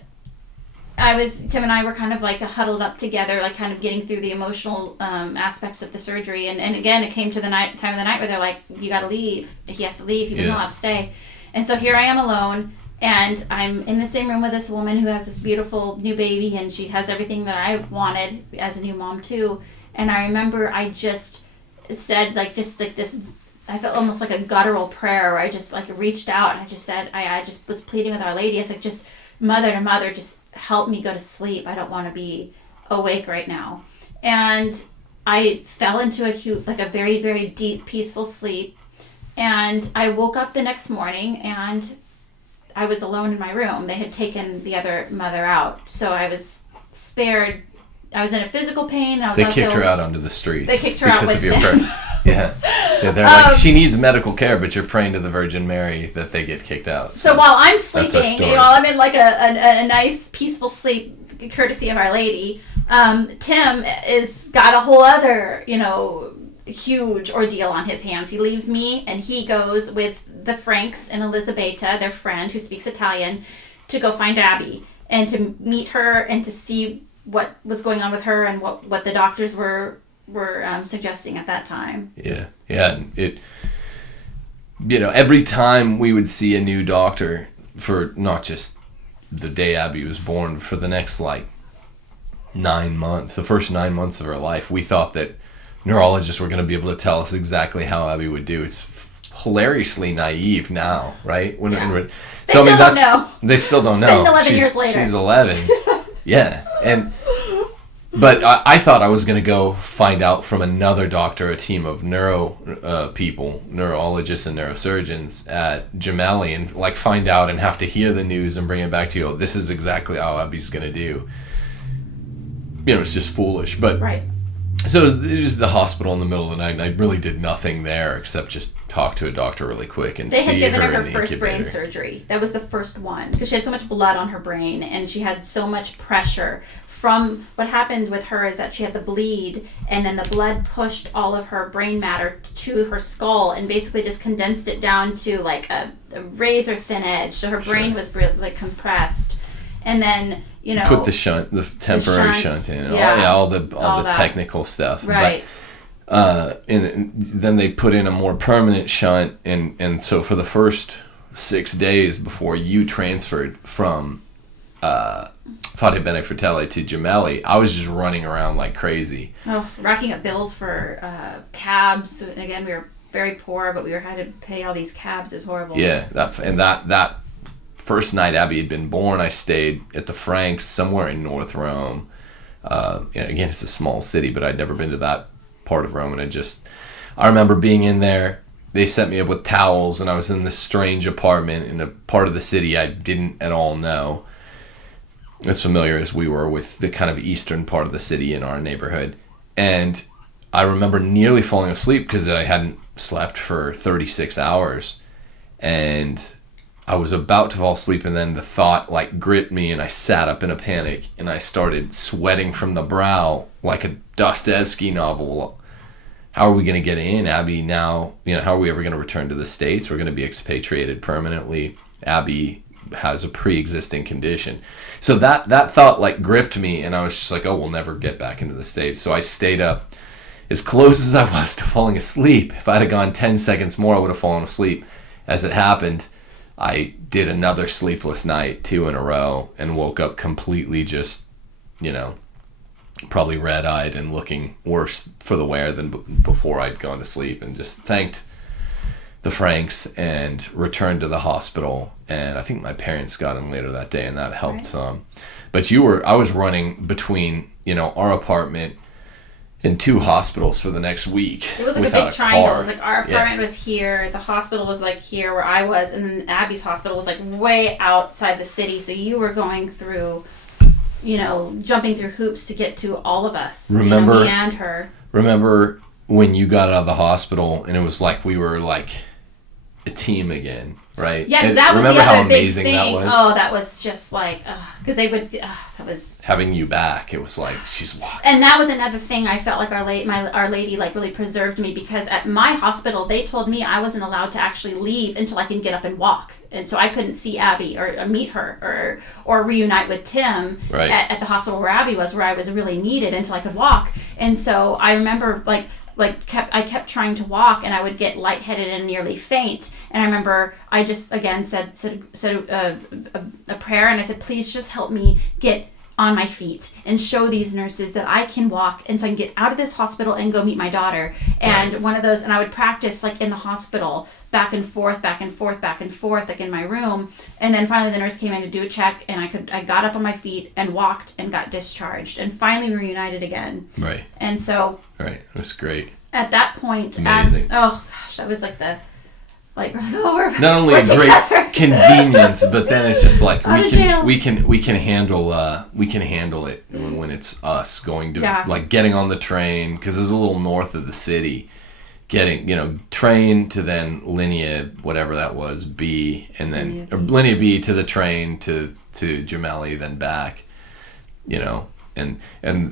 Tim and I were kind of like huddled up together, like kind of getting through the emotional aspects of the surgery. And again, it came to the time of the night where they're like, you got to leave. He has to leave. He wasn't allowed to stay. And so here I am alone. And I'm in the same room with this woman who has this beautiful new baby, and she has everything that I wanted as a new mom too. And I remember I just said this, I felt almost like a guttural prayer where I just reached out and I just said, I just was pleading with Our Lady. I was like, just mother to mother, just help me go to sleep. I don't want to be awake right now. And I fell into a very, very deep, peaceful sleep. And I woke up the next morning and I was alone in my room. They had taken the other mother out. So I was spared. I was in a physical pain. They kicked her out onto the streets. They kicked her out because of your prayer. Yeah. They're like, she needs medical care, but you're praying to the Virgin Mary that they get kicked out. So while I'm sleeping, while I'm in a nice peaceful sleep, courtesy of Our Lady, Tim is got a whole other, huge ordeal on his hands. He leaves me and he goes with the Franks and Elisabetta, their friend who speaks Italian, to go find Abby and to meet her and to see what was going on with her and what the doctors were suggesting at that time. Yeah. It, every time we would see a new doctor for not just the day Abby was born, for the next 9 months, the first 9 months of her life, we thought that neurologists were going to be able to tell us exactly how Abby would do. It's hilariously naive now, right? They still don't know. They still don't know. It's been 11 years later. She's 11. Yeah, but I thought I was going to go find out from another doctor, a team of neurologists and neurosurgeons at Gemelli, and find out and have to hear the news and bring it back to you. Oh, this is exactly how Abby's going to do. It's just foolish. But right. So it was the hospital in the middle of the night, and I really did nothing there except just talk to a doctor really quick and see her in the incubator. They had given her first brain surgery. That was the first one because she had so much blood on her brain and she had so much pressure. From what happened with her is that she had the bleed, and then the blood pushed all of her brain matter to her skull and basically just condensed it down to a razor thin edge. So her brain was compressed, and then put the temporary shunt in, all the technical stuff, right? But, and then they put in a more permanent shunt, and so for the first 6 days before you transferred from Fate Bene Fratelli to Gemelli, I was just running around like crazy. Oh, racking up bills for cabs. Again, we were very poor, but we had to pay all these cabs. It was horrible. Yeah, that first night Abby had been born, I stayed at the Franks somewhere in North Rome. Again, it's a small city, but I'd never been to that part of Rome, and I remember being in there. They set me up with towels, and I was in this strange apartment in a part of the city I didn't at all know, as familiar as we were with the kind of eastern part of the city in our neighborhood. And I remember nearly falling asleep because I hadn't slept for 36 hours. And I was about to fall asleep, and then the thought gripped me, and I sat up in a panic, and I started sweating from the brow like a Dostoevsky novel. How are we going to get in? Abby now, how are we ever going to return to the States? We're going to be expatriated permanently. Abby has a pre-existing condition. So that thought gripped me, and I was just like, oh, we'll never get back into the States. So I stayed up as close as I was to falling asleep. If I'd have gone 10 seconds more, I would have fallen asleep. As it happened, I did another sleepless night, 2 in a row, and woke up completely just, probably red-eyed and looking worse for the wear than before I'd gone to sleep, and just thanked the Franks and returned to the hospital. And I think my parents got in later that day, and that helped some. But I was running between, our apartment in 2 hospitals for the next week. It was like a big triangle. It was like our apartment was here, the hospital was like here where I was, and then Abby's hospital was like way outside the city. So you were going through, jumping through hoops to get to all of us. Remember, me and her. Remember when you got out of the hospital and it was like we were like a team again, right? Yeah, because that was the other how big amazing thing. that was? Oh, that was just like, because they would, that was... Having you back, it was like, she's walking. And that was another thing I felt like Our Lady like really preserved me, because at my hospital, they told me I wasn't allowed to actually leave until I can get up and walk. And so I couldn't see Abby or meet her or reunite with Tim at the hospital where Abby was, where I was really needed, until I could walk. And so I remember I kept trying to walk, and I would get lightheaded and nearly faint. And I remember I just again said a prayer, and I said, please just help me get on my feet and show these nurses that I can walk, and so I can get out of this hospital and go meet my daughter. And one of those, and I would practice like in the hospital, back and forth, like in my room. And then finally the nurse came in to do a check, and I got up on my feet and walked and got discharged, and finally reunited again. Right. And so. Right. It was great. At that point. It's amazing. Oh gosh, that was like the. We're not only a great convenience, but then it's just like we can handle it when it's us going to like getting on the train, because it was a little north of the city, getting train to then Linear whatever that was B, and then Linear B to the train to Gemelli, then back, and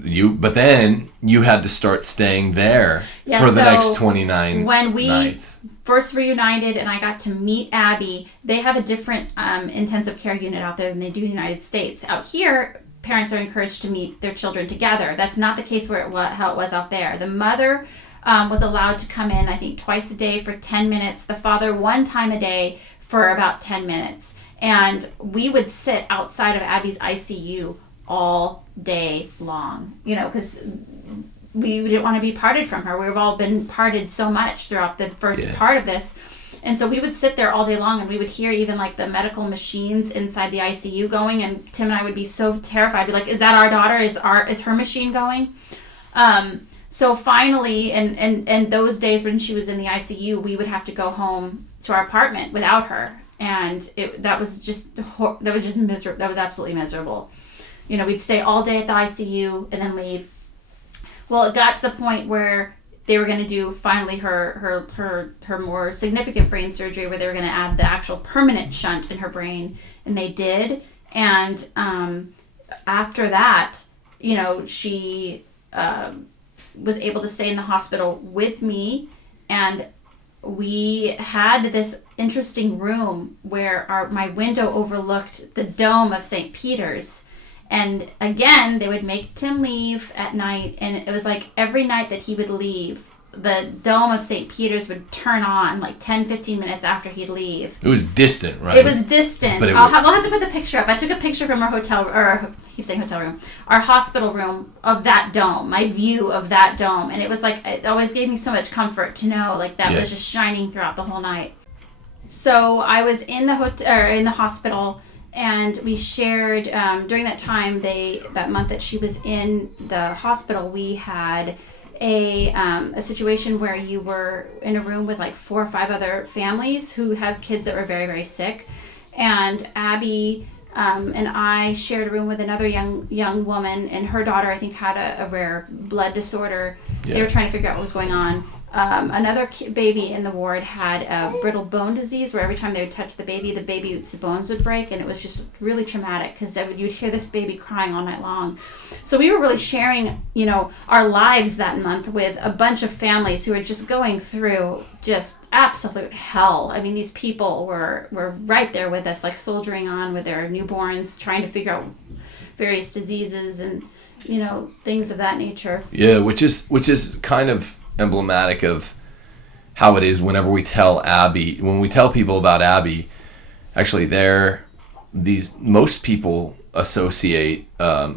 you, but then you had to start staying there for the next 29 when we nights. First reunited and I got to meet Abby. They have a different intensive care unit out there than they do in the United States. Out here, parents are encouraged to meet their children together. That's not the case how it was out there. The mother was allowed to come in, I think, twice a day for 10 minutes. The father 1 time a day for about 10 minutes. And we would sit outside of Abby's ICU all day long, because we didn't want to be parted from her. We've all been parted so much throughout the first part of this. And so we would sit there all day long, and we would hear even like the medical machines inside the ICU going, and Tim and I would be so terrified. Be like, is that our daughter? Is her machine going? So finally, and those days when she was in the ICU, we would have to go home to our apartment without her. And that was just miserable. That was absolutely miserable. We'd stay all day at the ICU and then leave. Well, it got to the point where they were going to do finally her more significant brain surgery, where they were going to add the actual permanent shunt in her brain, and they did. And after that, she was able to stay in the hospital with me, and we had this interesting room where my window overlooked the dome of St. Peter's. And again, they would make Tim leave at night, and it was like every night that he would leave, the dome of St. Peter's would turn on like 10-15 minutes after he'd leave. It was distant, right? It was distant. We'll have to put the picture up. I took a picture from our hotel, or I keep saying hotel room, our hospital room, of that dome, my view of that dome. And it was like, it always gave me so much comfort to know like that was just shining throughout the whole night. So I was in the hospital, and we shared during that time. That month that she was in the hospital, we had a situation where you were in a room with like 4 or 5 other families who had kids that were very, very sick, and Abby and I shared a room with another young woman, and her daughter I think had a rare blood disorder. They were trying to figure out what was going on. Another baby in the ward had a brittle bone disease, where every time they would touch the baby's bones would break, and it was just really traumatic, because you'd hear this baby crying all night long. So we were really sharing, our lives that month with a bunch of families who were just going through just absolute hell. I mean, these people were right there with us, like soldiering on with their newborns, trying to figure out various diseases and things of that nature. Yeah, which is kind of emblematic of how it is whenever we tell people about Abby. Actually, most people associate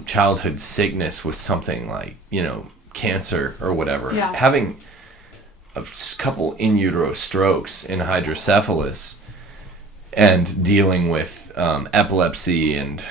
childhood sickness with something like cancer or whatever. Having a couple in utero strokes in hydrocephalus and dealing with epilepsy and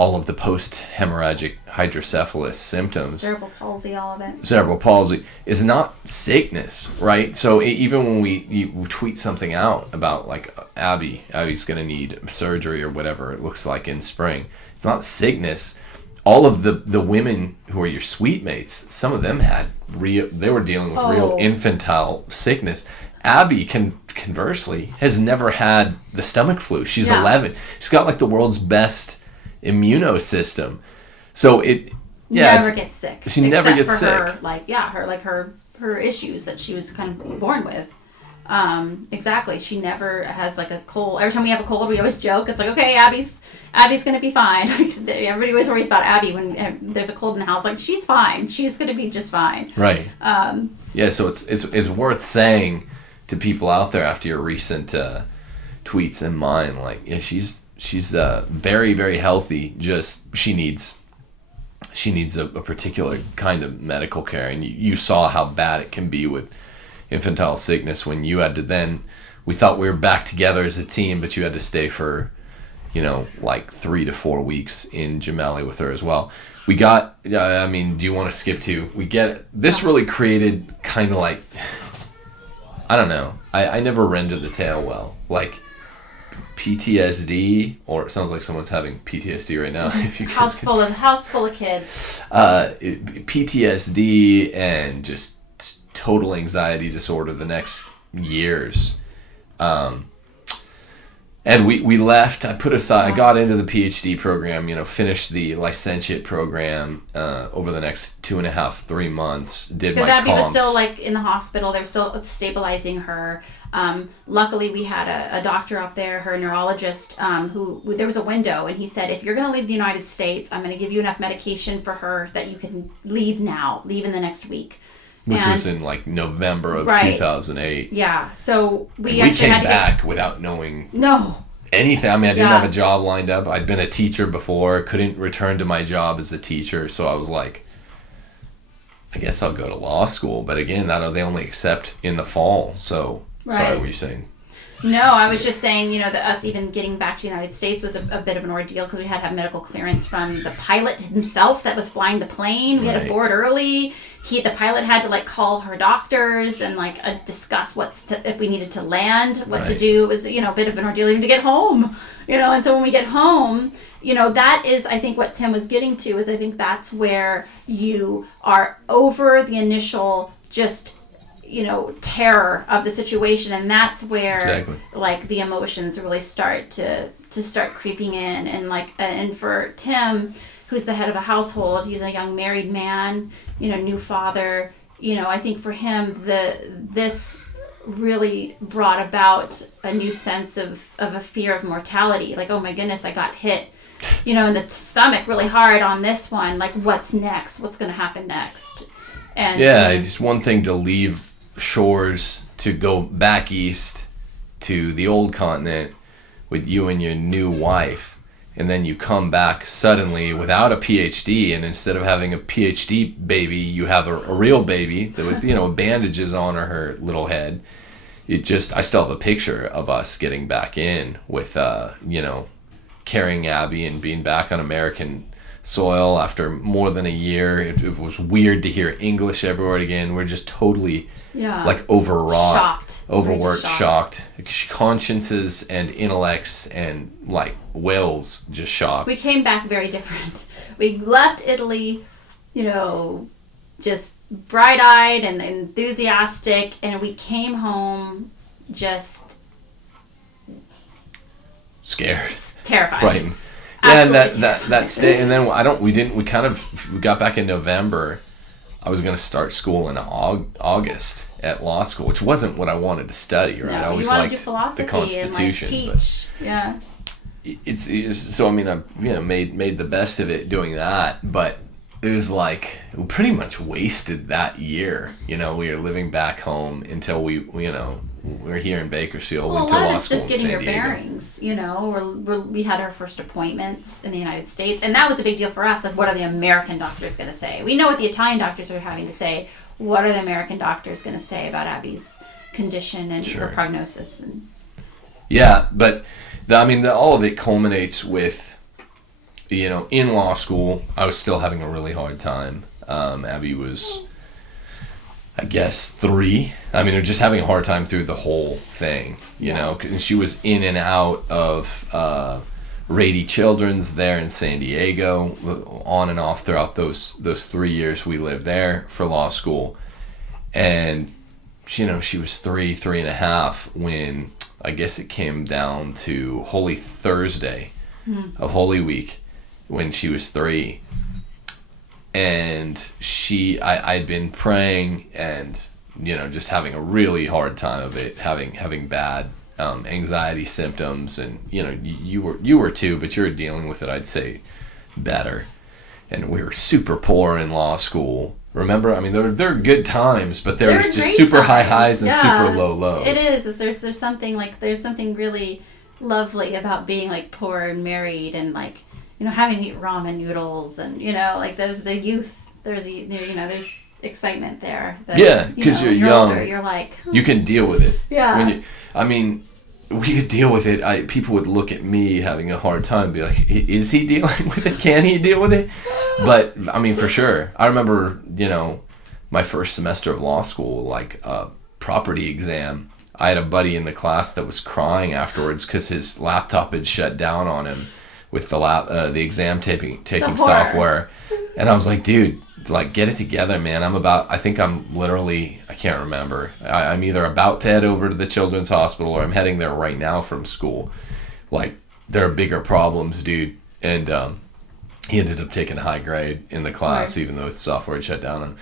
all of the post-hemorrhagic hydrocephalus symptoms. Cerebral palsy, all of it. Cerebral palsy is not sickness, right? So even when you tweet something out about like Abby's going to need surgery or whatever it looks like in spring, it's not sickness. All of the women who are your suite mates, some of them they were dealing with real infantile sickness. Abby, conversely, has never had the stomach flu. She's 11. She's got like the world's best immunosystem. So never gets sick. She never gets sick. Her issues that she was kind of born with. Exactly. She never has like a cold. Every time we have a cold, we always joke. It's like, okay, Abby's gonna be fine. Everybody always worries about Abby when there's a cold in the house. Like, she's fine. She's gonna be just fine. Right. So it's worth saying to people out there after your recent tweets and mine, like, yeah, she's very, very healthy. Just she needs a particular kind of medical care, and you saw how bad it can be with infantile sickness when you had to then. We thought we were back together as a team, but you had to stay for, like 3 to 4 weeks in Gemelli with her as well. We got. Do you want to skip to? We get this really created kind of like. I don't know. I never rendered the tale well. Like PTSD, or it sounds like someone's having PTSD right now. If you house full of kids. PTSD and just total anxiety disorder the next years. And we left. I put aside. I got into the PhD program. Finished the licentiate program over the next 2.5-3 months. Did my because Abby was comps. still like in the hospital. They were still stabilizing her. Luckily, we had a doctor up there, her neurologist, who there was a window, and he said, if you're going to leave the United States, I'm going to give you enough medication for her that you can leave in the next week. Which was in like November of 2008. Yeah, so we came back without knowing anything. I mean, I didn't have a job lined up. I'd been a teacher before, couldn't return to my job as a teacher, so I was like, I guess I'll go to law school. But again, they only accept in the fall. So, sorry, what were you saying? No, I was just saying, that us even getting back to the United States was a bit of an ordeal because we had to have medical clearance from the pilot himself that was flying the plane. We had to board early. The pilot had to like call her doctors and like discuss if we needed to land, what to do. It was, a bit of an ordeal even to get home, and so when we get home, that is, I think what Tim was getting to is I think that's where you are over the initial just terror of the situation, and that's where like the emotions really start to start creeping in, and for Tim, who's the head of a household, he's a young married man, new father, I think for him this really brought about a new sense of a fear of mortality, like, oh my goodness, I got hit in the stomach really hard on this one, like, what's next, what's going to happen next? And it's one thing to leave shores to go back east to the old continent with you and your new wife, and then you come back suddenly without a PhD, and instead of having a PhD baby, you have a real baby with bandages on her little head. I still have a picture of us getting back in with carrying Abby and being back on American soil after more than a year. It was weird to hear English everywhere again. We're just totally like overwrought, shocked, overworked, shocked. Consciences and intellects and like wills just shocked. We came back very different. We left Italy, just bright-eyed and enthusiastic, and we came home just scared, terrified, frightened. Yeah, and that stay, and then we got back in November. I was going to start school in August at law school, which wasn't what I wanted to study, right? No, I always liked the Constitution, and, like, teach. But it's so. I mean, I made the best of it doing that, but it was like we pretty much wasted that year. We were living back home until we were here in Bakersfield. Went to law school in San Diego. Just getting your bearings. We had our first appointments in the United States, and that was a big deal for us. Like, what are the American doctors going to say? We know what the Italian doctors are having to say. What are the American doctors going to say about Abby's condition and her prognosis? Yeah, but all of it culminates with in law school, I was still having a really hard time. Abby was, I guess, 3. I mean, just having a hard time through the whole thing, you know, because she was in and out of Rady Children's there in San Diego, on and off throughout those 3 years we lived there for law school. And, she was 3.5 when I guess it came down to Holy Thursday of Holy Week when she was 3. And I'd been praying and, just having a really hard time of it, having bad anxiety symptoms, and you were too, but you were dealing with it, I'd say, better. And we were super poor in law school. Remember, I mean, there are good times, but there was just super times. High highs and super low lows. It is. There's something really lovely about being like poor and married, and like having to eat ramen noodles, and there's the youth. There's excitement there. Because you're young. Older, you're like you can deal with it. Yeah. We could deal with it. People would look at me having a hard time and be like, is he dealing with it? Can he deal with it? But, for sure. I remember, my first semester of law school, like a property exam. I had a buddy in the class that was crying afterwards because his laptop had shut down on him with the exam taking software. And I was like, dude, like, get it together, man. I can't remember. I'm either about to head over to the children's hospital or I'm heading there right now from school. Like, there are bigger problems, dude. And he ended up taking a high grade in the class, even though his software had shut down on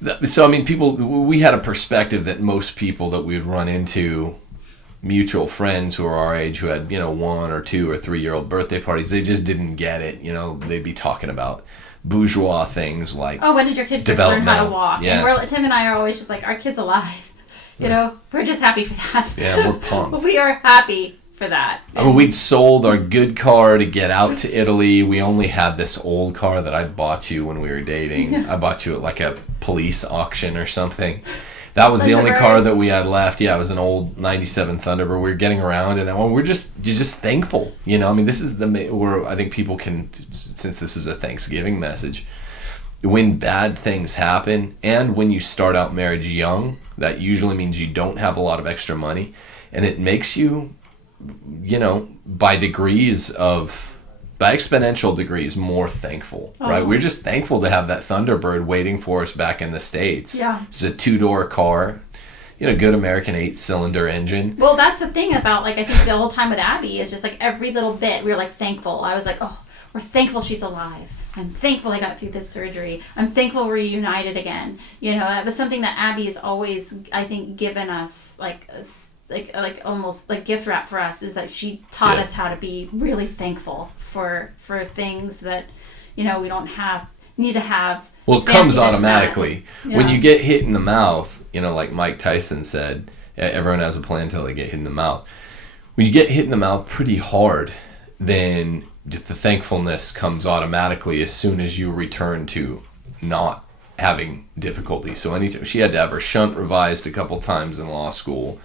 him. So, we had a perspective that most people that we would run into, mutual friends who are our age, who had, 1 or 2 or 3-year-old birthday parties, they just didn't get it. They'd be talking about bourgeois things like, oh, when did your kid first learn how to walk? Yeah. And Tim and I are always just like, our kid's alive. We're just happy for that. Yeah, we're pumped. We are happy for that. We'd sold our good car to get out to Italy. We only had this old car that I'd bought you when we were dating. Yeah. I bought you at like a police auction or something. That was the only car that we had left. Yeah, it was an old 97 Thunderbird. We were getting around, and you're just thankful. This is where I think people can, since this is a Thanksgiving message, when bad things happen, and when you start out marriage young, that usually means you don't have a lot of extra money, and it makes you, by exponential degrees, more thankful, right? We're just thankful to have that Thunderbird waiting for us back in the States. Yeah. It's a 2-door car, good American 8-cylinder engine. Well, that's the thing about, like, I think the whole time with Abby is just, like, every little bit, we were, like, thankful. I was like, oh, we're thankful she's alive. I'm thankful I got through this surgery. I'm thankful we're reunited again. That was something that Abby has always, I think, given us, like almost like gift wrap for us, is that she taught us how to be really thankful for things that we don't need to have. Well, it comes automatically when you get hit in the mouth. Like Mike Tyson said, everyone has a plan until they get hit in the mouth. When you get hit in the mouth pretty hard, then just the thankfulness comes automatically as soon as you return to not having difficulty. So anytime she had to have her shunt revised a couple times in law school,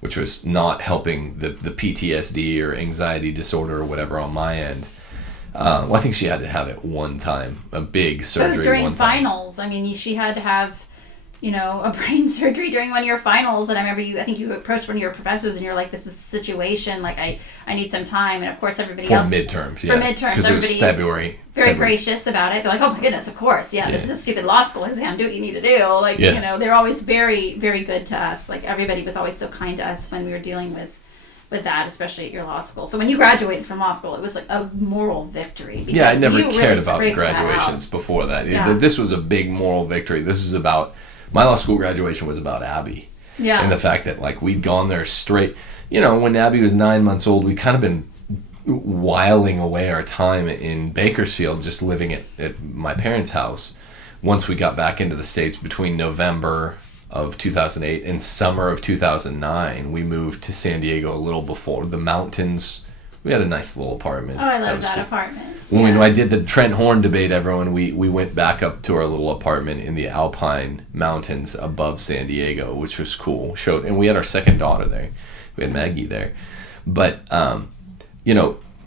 which was not helping the PTSD or anxiety disorder or whatever on my end. I think she had to have it one time, a big surgery. It was during finals. She had to have, a brain surgery during one of your finals. And I remember I think you approached one of your professors and you're like, this is the situation. Like, I need some time. And of course, everybody else. For midterms, because it was February. Very gracious about it. They're like, oh my goodness, of course. Yeah, this is a stupid law school exam. Do what you need to do. Like, they're always very, very good to us. Like, everybody was always so kind to us when we were dealing with that, especially at your law school. So when you graduated from law school, it was like a moral victory. Yeah, I never cared about graduations before that. Yeah. This was a big moral victory. My law school graduation was about Abby. Yeah. And the fact that, like, we'd gone there straight. When Abby was 9 months old, we kind of been whiling away our time in Bakersfield, just living at my parents' house. Once we got back into the States between November of 2008 and summer of 2009, we moved to San Diego a little before. The mountains, we had a nice little apartment. Oh, I love that apartment. When I did the Trent Horn debate, we went back up to our little apartment in the Alpine Mountains above San Diego, which was cool. And we had our second daughter there. We had Maggie there. But,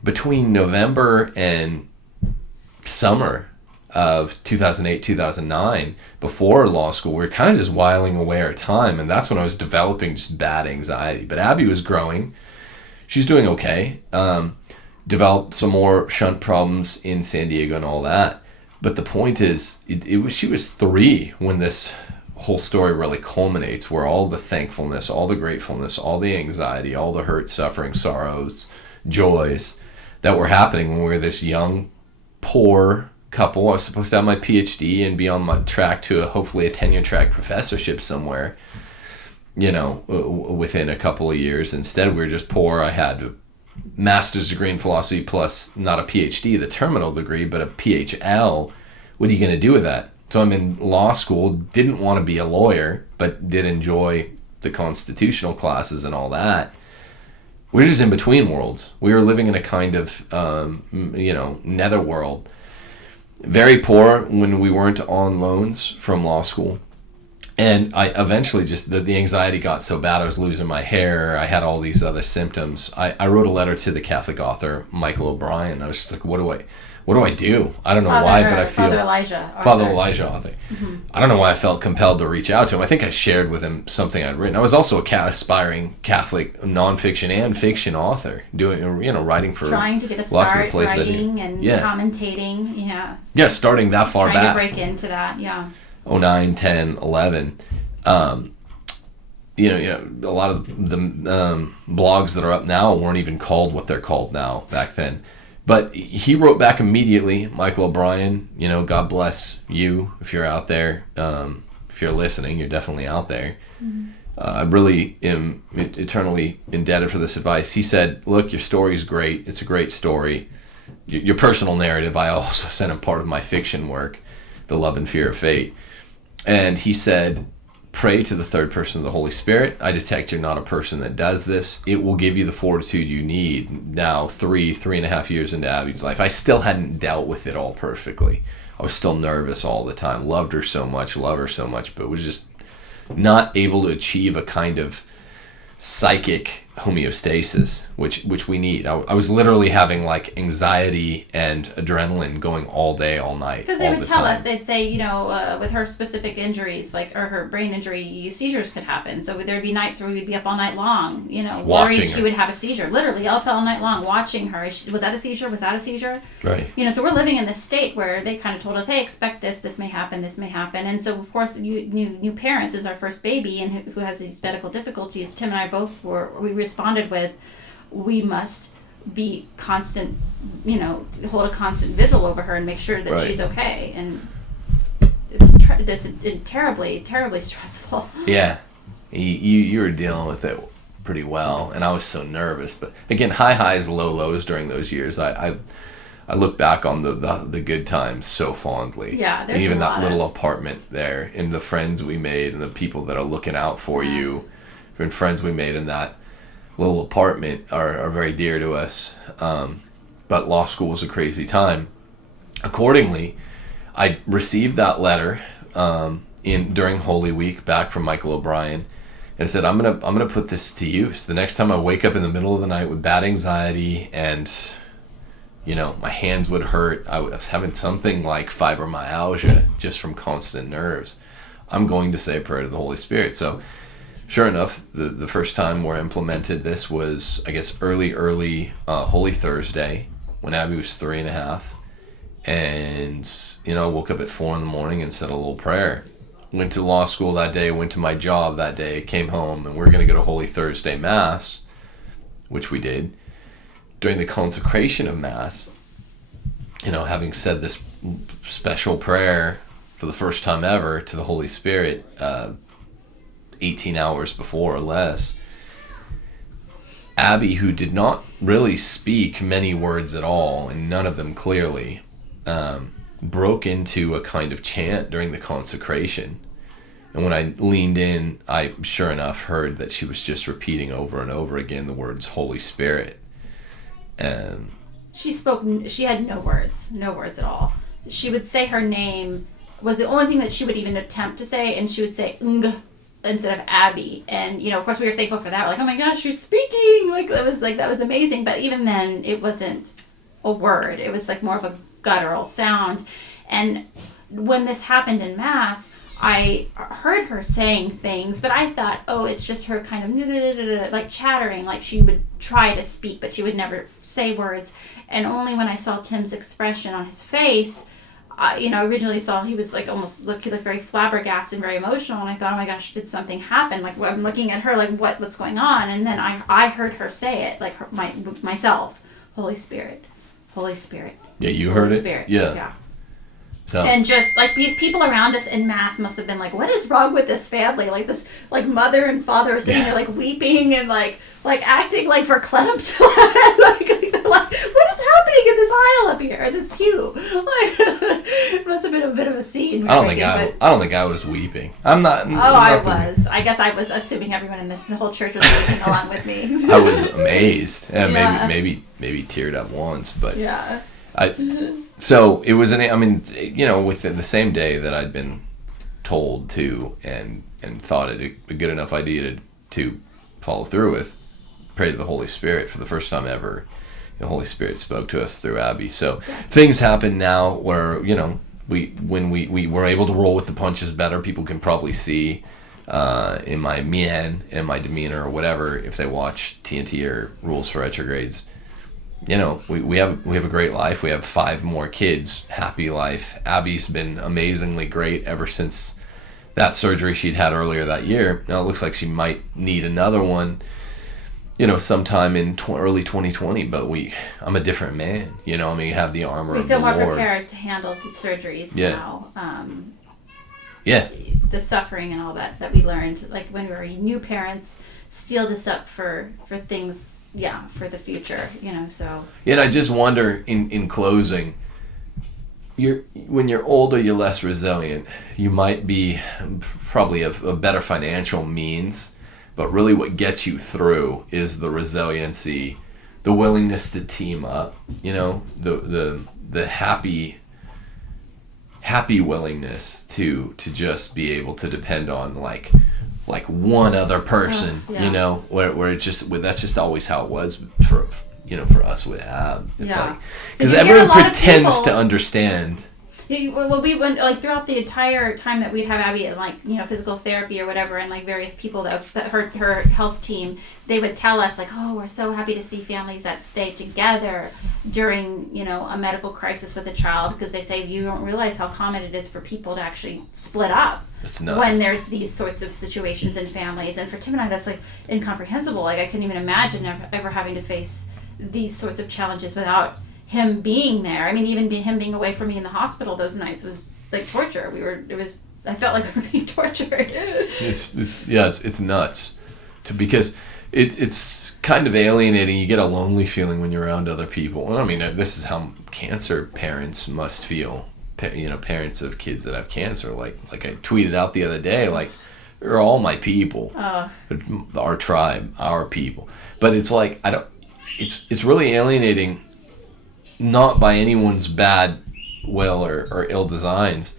between November and summer of 2008, 2009, before law school, we were kind of just whiling away our time. And that's when I was developing just bad anxiety. But Abby was growing. She's doing okay. Developed some more shunt problems in San Diego and all that. But the point is, she was 3 when this whole story really culminates, where all the thankfulness, all the gratefulness, all the anxiety, all the hurt, suffering, sorrows, joys that were happening when we were this young, poor couple. I was supposed to have my PhD and be on my track to hopefully a tenure track professorship somewhere, within a couple of years. Instead, we were just poor. I had a master's degree in philosophy plus not a PhD, the terminal degree, but a PhL. What are you going to do with that? So I'm in law school, didn't want to be a lawyer, but did enjoy the constitutional classes and all that. We're just in between worlds. We were living in a kind of, netherworld. Very poor when we weren't on loans from law school. And I eventually just, the anxiety got so bad, I was losing my hair. I had all these other symptoms. I wrote a letter to the Catholic author, Michael O'Brien. I was just like, what do I do? I don't know why, but I feel... Father Elijah author. Mm-hmm. I don't know why I felt compelled to reach out to him. I think I shared with him something I'd written. I was also aspiring Catholic nonfiction and fiction author, writing for trying to get a lots start of the places writing and commentating. Yeah, starting that far back. Trying to break into that, 09, 10, 11. A lot of the blogs that are up now weren't even called what they're called now back then. But he wrote back immediately, Michael O'Brien, God bless you if you're out there. If you're listening, you're definitely out there. Mm-hmm. I really am eternally indebted for this advice. He said, look, your story is great. It's a great story. Your personal narrative, I also sent him part of my fiction work, The Love and Fear of Fate. And he said, pray to the third person of the Holy Spirit. I detect you're not a person that does this. It will give you the fortitude you need. Now, 3.5 years into Abby's life, I still hadn't dealt with it all perfectly. I was still nervous all the time. Love her so much, but was just not able to achieve a kind of psychic homeostasis, which we need. I was literally having like anxiety and adrenaline going all day, all night. Because they would tell us, they'd say, with her specific injuries, or her brain injury, seizures could happen. So there'd be nights where we'd be up all night long, worried she would have a seizure. Literally up all night long, watching her. Was that a seizure? Was that a seizure? Right. So we're living in this state where they kind of told us, hey, expect this may happen. And so, of course, new parents is our first baby and who has these medical difficulties. Tim and I both we responded with, we must be constant, hold a constant vigil over her and make sure that she's okay. And it's terribly, terribly stressful. Yeah. You were dealing with it pretty well, and I was so nervous. But again, high highs, low lows during those years. I look back on the good times so fondly. Yeah, there's even that little of... apartment there, and the friends we made, and the people that are looking out for you, and friends we made in that little apartment are very dear to us. But law school was a crazy time. Accordingly, I received that letter during Holy Week back from Michael O'Brien, and said, I'm gonna put this to use. The next time I wake up in the middle of the night with bad anxiety and my hands would hurt, I was having something like fibromyalgia just from constant nerves, I'm going to say a prayer to the Holy Spirit. So sure enough, the first time we implemented this was, I guess, early Holy Thursday when Abby was 3.5. And, I woke up at 4 a.m. and said a little prayer. Went to law school that day, went to my job that day, came home, and we were going to go to Holy Thursday Mass, which we did. During the consecration of Mass, having said this special prayer for the first time ever to the Holy Spirit, 18 hours before or less, Abby, who did not really speak many words at all, and none of them clearly, broke into a kind of chant during the consecration. And when I leaned in, I sure enough heard that she was just repeating over and over again the words Holy Spirit. And she had no words at all. She would say her name was the only thing that she would even attempt to say, and she would say "ng" instead of Abby. And of course we were thankful for that. We're like, oh my gosh, she's speaking! That was amazing. But even then, it wasn't a word. It was like more of a guttural sound. And when this happened in Mass, I heard her saying things, but I thought, oh, it's just her kind of like chattering, like she would try to speak, but she would never say words. And only when I saw Tim's expression on his face, originally saw he was like almost looked very flabbergasted and very emotional, and I thought, oh my gosh, did something happen? Like I'm looking at her, like what's going on? And then I heard her say it, like myself, Holy Spirit, Holy Spirit. Yeah, you heard Holy it. Spirit. Yeah. So. And just like these people around us in Mass must have been like, what is wrong with this family? Like this, like mother and father are sitting there like weeping and like acting like verklempt. like what is happening in this aisle up here, this pew? Like it must have been a bit of a scene. I don't think I was weeping. I'm not. Oh, I was. I guess I was assuming everyone in the whole church was weeping along with me. I was amazed. Maybe teared up once, but yeah. So it was within the same day that I'd been told to and thought it a good enough idea to follow through with, pray to the Holy Spirit for the first time ever. The Holy Spirit spoke to us through Abby. So things happen now where, when we were able to roll with the punches better, people can probably see in my mien and my demeanor or whatever, if they watch TNT or Rules for Retrogrades. We have a great life. We have 5 more kids. Happy life. Abby's been amazingly great ever since that surgery she'd had earlier that year. Now it looks like she might need another one, sometime in early 2020. But I'm a different man. You have the armor of the Lord. We feel more prepared to handle these surgeries now. The suffering and all that we learned, like when we were new parents, steeled us up for things. Yeah, for the future, so. Yeah, and I just wonder, in closing, when you're older, you're less resilient. You might be probably a better financial means, but really what gets you through is the resiliency, the willingness to team up, the happy willingness to just be able to depend on like one other person, where it's just, that's just always how it was for us with Ab. It's like, because everyone pretends to understand. Well, we went throughout the entire time that we'd have Abby at physical therapy or whatever, and various people that her health team, they would tell us oh, we're so happy to see families that stay together during a medical crisis with a child, because they say you don't realize how common it is for people to actually split up. That's nuts. When there's these sorts of situations in families. And for Tim and I, that's incomprehensible. I couldn't even imagine ever having to face these sorts of challenges without him being there. I mean, even him being away from me in the hospital those nights was like torture. I felt like we were being tortured. It's nuts, because it's kind of alienating. You get a lonely feeling when you're around other people. And I mean, this is how cancer parents must feel. Parents of kids that have cancer. Like I tweeted out the other day, they're all my people, our tribe, our people. But it's it's really alienating. Not by anyone's bad will or ill designs,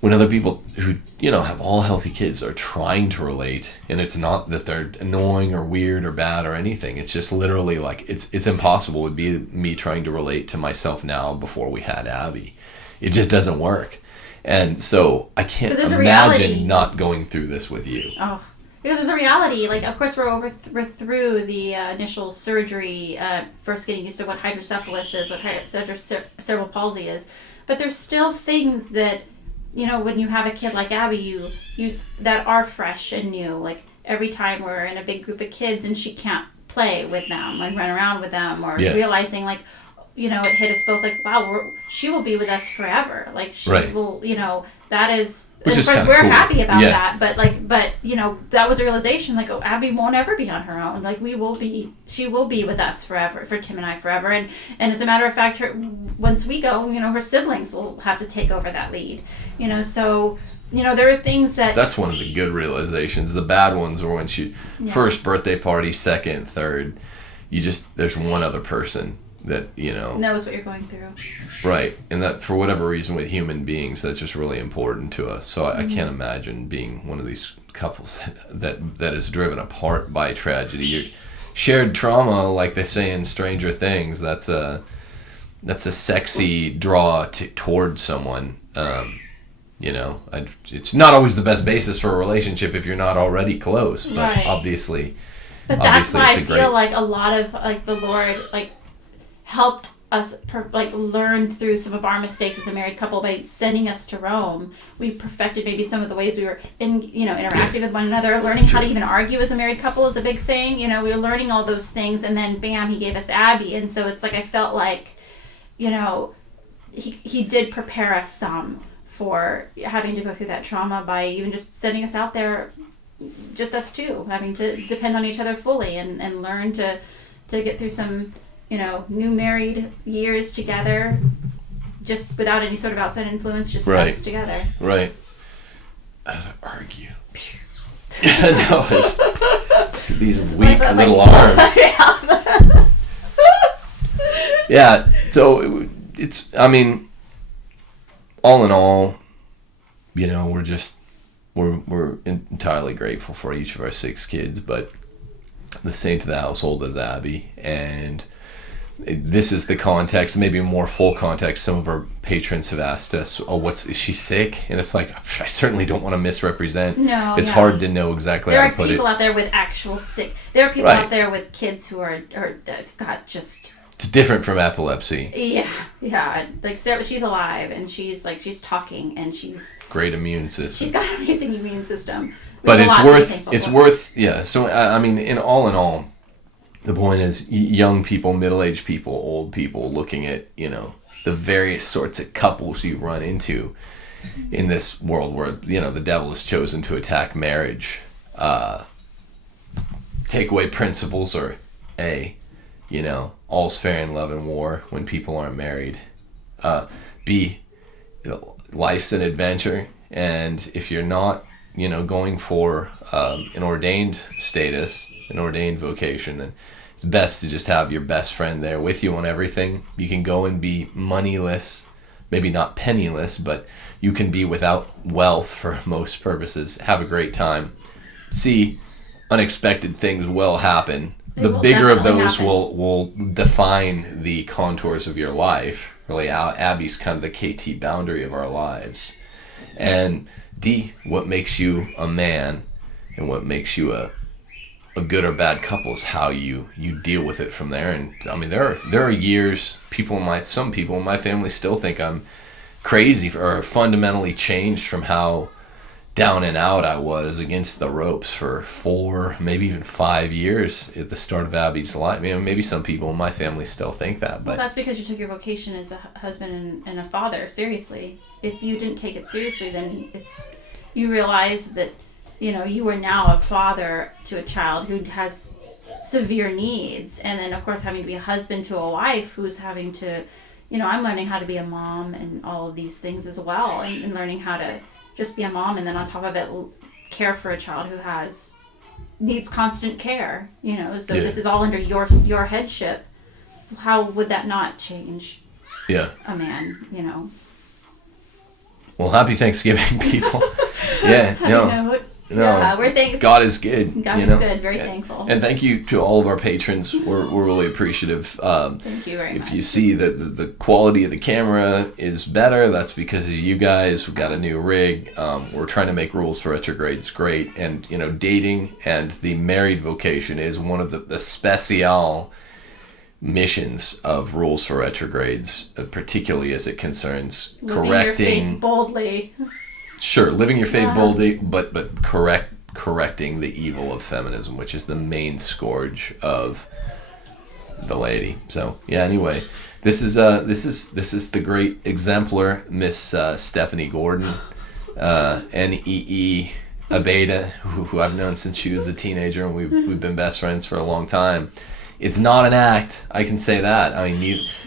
when other people who have all healthy kids are trying to relate, and it's not that they're annoying or weird or bad or anything. It's just literally it's impossible. It would be me trying to relate to myself now before we had Abby. It just doesn't work, and so I can't imagine not going through this with you. Oh. Because there's a reality, of course we're through the initial surgery, first getting used to what hydrocephalus is, what cerebral palsy is, but there's still things that, when you have a kid like Abby, you that are fresh and new, every time we're in a big group of kids and she can't play with them and run around with them, or realizing it hit us both wow, she will be with us forever, she will, that is. Which and is of course, we're cool. happy about that, but that was a realization. Abby won't ever be on her own. She will be with us forever, for Tim and I forever. And as a matter of fact, once we go, her siblings will have to take over that lead. So there are things that's one of the good realizations. The bad ones were when first birthday party, second, third, there's one other person that knows what you're going through, right? And that, for whatever reason, with human beings, that's just really important to us. So I can't imagine being one of these couples that is driven apart by tragedy. Your shared trauma, like they say in Stranger Things, that's sexy draw toward someone. It's not always the best basis for a relationship if you're not already close, but obviously. But that's why I feel like a lot of like the Lord like helped us learn through some of our mistakes as a married couple by sending us to Rome. We perfected maybe some of the ways we were interacting with one another. Learning how to even argue as a married couple is a big thing. We were learning all those things, and then bam, he gave us Abby, and so it's like I felt like, he did prepare us some for having to go through that trauma by even just sending us out there, just us two, having to depend on each other fully and learn to get through some, new married years together, just without any sort of outside influence, just us together. Right. How to argue. These weak little arms. Yeah, so it's, all in all, we're entirely grateful for each of our 6 kids, but the saint of the household is Abby, and this is the context, maybe more full context. Some of our patrons have asked us, is she sick? And it's like, I certainly don't want to misrepresent. No, it's hard to know exactly how to put it. There are people out there with actual sick. There are people out there with kids who are that got just. It's different from epilepsy. Yeah. Like Sarah, she's alive and she's talking and she's great immune system. She's got an amazing immune system. But it's worth. Yeah. So in all, the point is young people, middle-aged people, old people looking at the various sorts of couples you run into in this world where the devil has chosen to attack marriage. Takeaway principles are all's fair in love and war when people aren't married. B, life's an adventure, and if you're not, going for an ordained status, an ordained vocation, then it's best to just have your best friend there with you on everything. You can go and be moneyless, maybe not penniless, but you can be without wealth for most purposes. Have a great time. C, unexpected things will happen. The bigger of those will define the contours of your life. Really, Abby's kind of the KT boundary of our lives. And D, what makes you a man and what makes you a good or bad couple is how you deal with it from there. And there are years some people in my family still think I'm crazy or fundamentally changed from how down and out I was against the ropes for 4, maybe even 5 years at the start of Abby's life. Maybe some people in my family still think that, but that's because you took your vocation as a husband and a father seriously. If you didn't take it seriously, then you realize that you are now a father to a child who has severe needs, and then of course having to be a husband to a wife who's having to, I'm learning how to be a mom and all of these things as well, and learning how to just be a mom, and then on top of it care for a child who needs constant care, so this is all under your headship. How would that not change a man? Well, happy Thanksgiving, people. We're thankful. God is good. God is good. Very thankful. And thank you to all of our patrons. We're really appreciative. Thank you very much. If you see that the quality of the camera is better, that's because of you guys. We've got a new rig. We're trying to make rules for retrogrades great. And, dating and the married vocation is one of the special missions of rules for retrogrades, particularly as it concerns living your faith boldly. Sure, living your faith boldly, but correcting the evil of feminism, which is the main scourge of the laity. So anyway, this is the great exemplar Miss Stephanie Gordon, NEE Abeda, who I've known since she was a teenager, and we've been best friends for a long time. It's not an act, I can say that.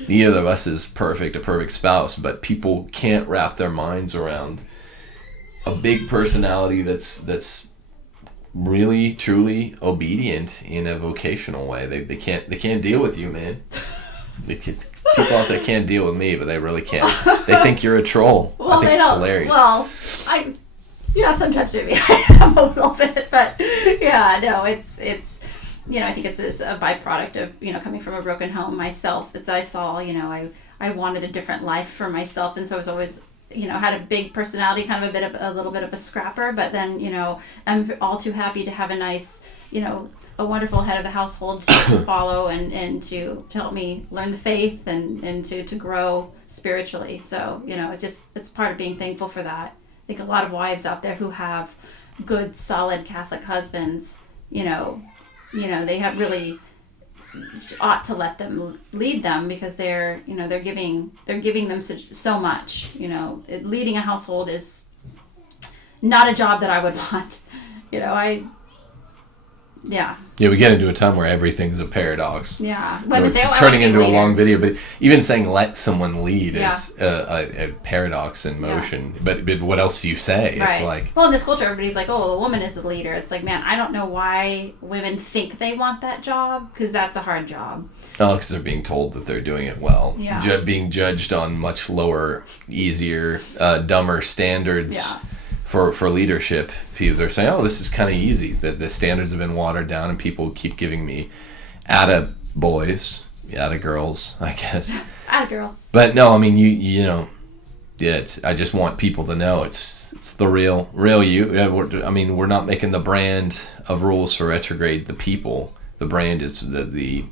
Neither of us is a perfect spouse, but people can't wrap their minds around a big personality that's really truly obedient in a vocational way. They can't deal with you, man. People out there can't deal with me, but they really can't. They think you're a troll. Well, I think it's hilarious. Well, sometimes maybe I am a little bit, but it's I think it's a byproduct of coming from a broken home myself. I saw I I wanted a different life for myself, and so I was always, had a big personality, kind of a little bit of a scrapper, but then, I'm all too happy to have a nice, a wonderful head of the household to follow and to help me learn the faith and to grow spiritually. So, it's part of being thankful for that. I think a lot of wives out there who have good, solid Catholic husbands, they have really ought to let them lead them, because they're giving them so much. Leading a household is not a job that I would want. Yeah, we get into a time where everything's a paradox. Yeah. It's just turning into a long video, but even saying let someone lead is a paradox in motion. Yeah. But what else do you say? Right. It's like... Well, in this culture, everybody's like, oh, the woman is the leader. It's like, man, I don't know why women think they want that job, because that's a hard job. Oh, because they're being told that they're doing it well. Yeah. Being judged on much lower, easier, dumber standards. Yeah. For leadership, people are saying, oh, this is kind of easy. The standards have been watered down, and people keep giving me atta boys, atta girls, I guess. Atta girl. But no, I mean, I just want people to know it's the real you. We're not making the brand of rules for retrograde the people. The brand is the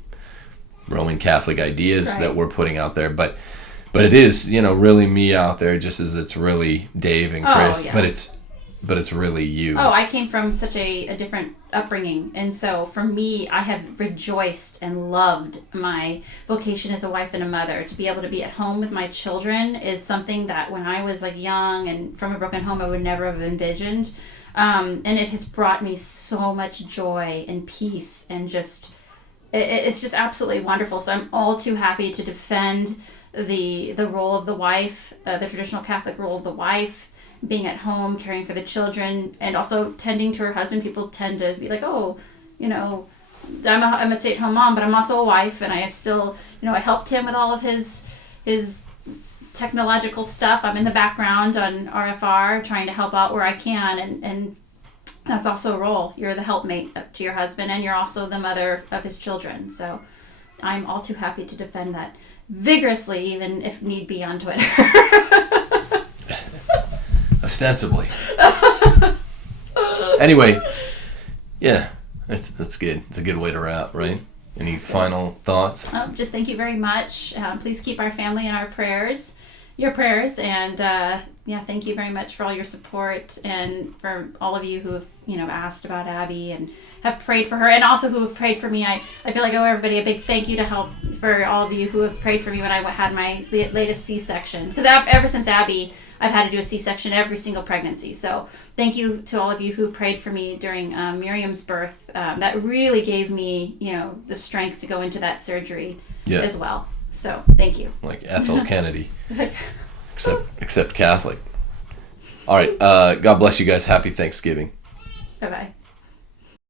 Roman Catholic ideas that we're putting out there, but it is, really me out there, just as it's really Dave and Chris, but it's really you. Oh, I came from such a different upbringing, and so for me, I have rejoiced and loved my vocation as a wife and a mother. To be able to be at home with my children is something that when I was young and from a broken home, I would never have envisioned, and it has brought me so much joy and peace, and just it's just absolutely wonderful. So I'm all too happy to defend the role of the wife, the traditional Catholic role of the wife, being at home, caring for the children, and also tending to her husband. People tend to be like, oh, I'm a stay-at-home mom, but I'm also a wife, and I still, I helped him with all of his technological stuff. I'm in the background on RFR trying to help out where I can, and that's also a role. You're the helpmate to your husband, and you're also the mother of his children. So I'm all too happy to defend that vigorously, even if need be, on Twitter. Ostensibly. Anyway, that's good. It's a good way to wrap, right? Any final thoughts? Just thank you very much. Please keep our family in our prayers, your prayers, and thank you very much for all your support, and for all of you who have asked about Abby and have prayed for her, and also who have prayed for me. I feel like I owe everybody a big thank you to help for all of you who have prayed for me when I had my latest C-section, because ever since Abby, I've had to do a C-section every single pregnancy. So thank you to all of you who prayed for me during Miriam's birth. That really gave me, the strength to go into that surgery as well. So thank you. Like Ethel Kennedy, except Catholic. All right. God bless you guys. Happy Thanksgiving. Bye-bye.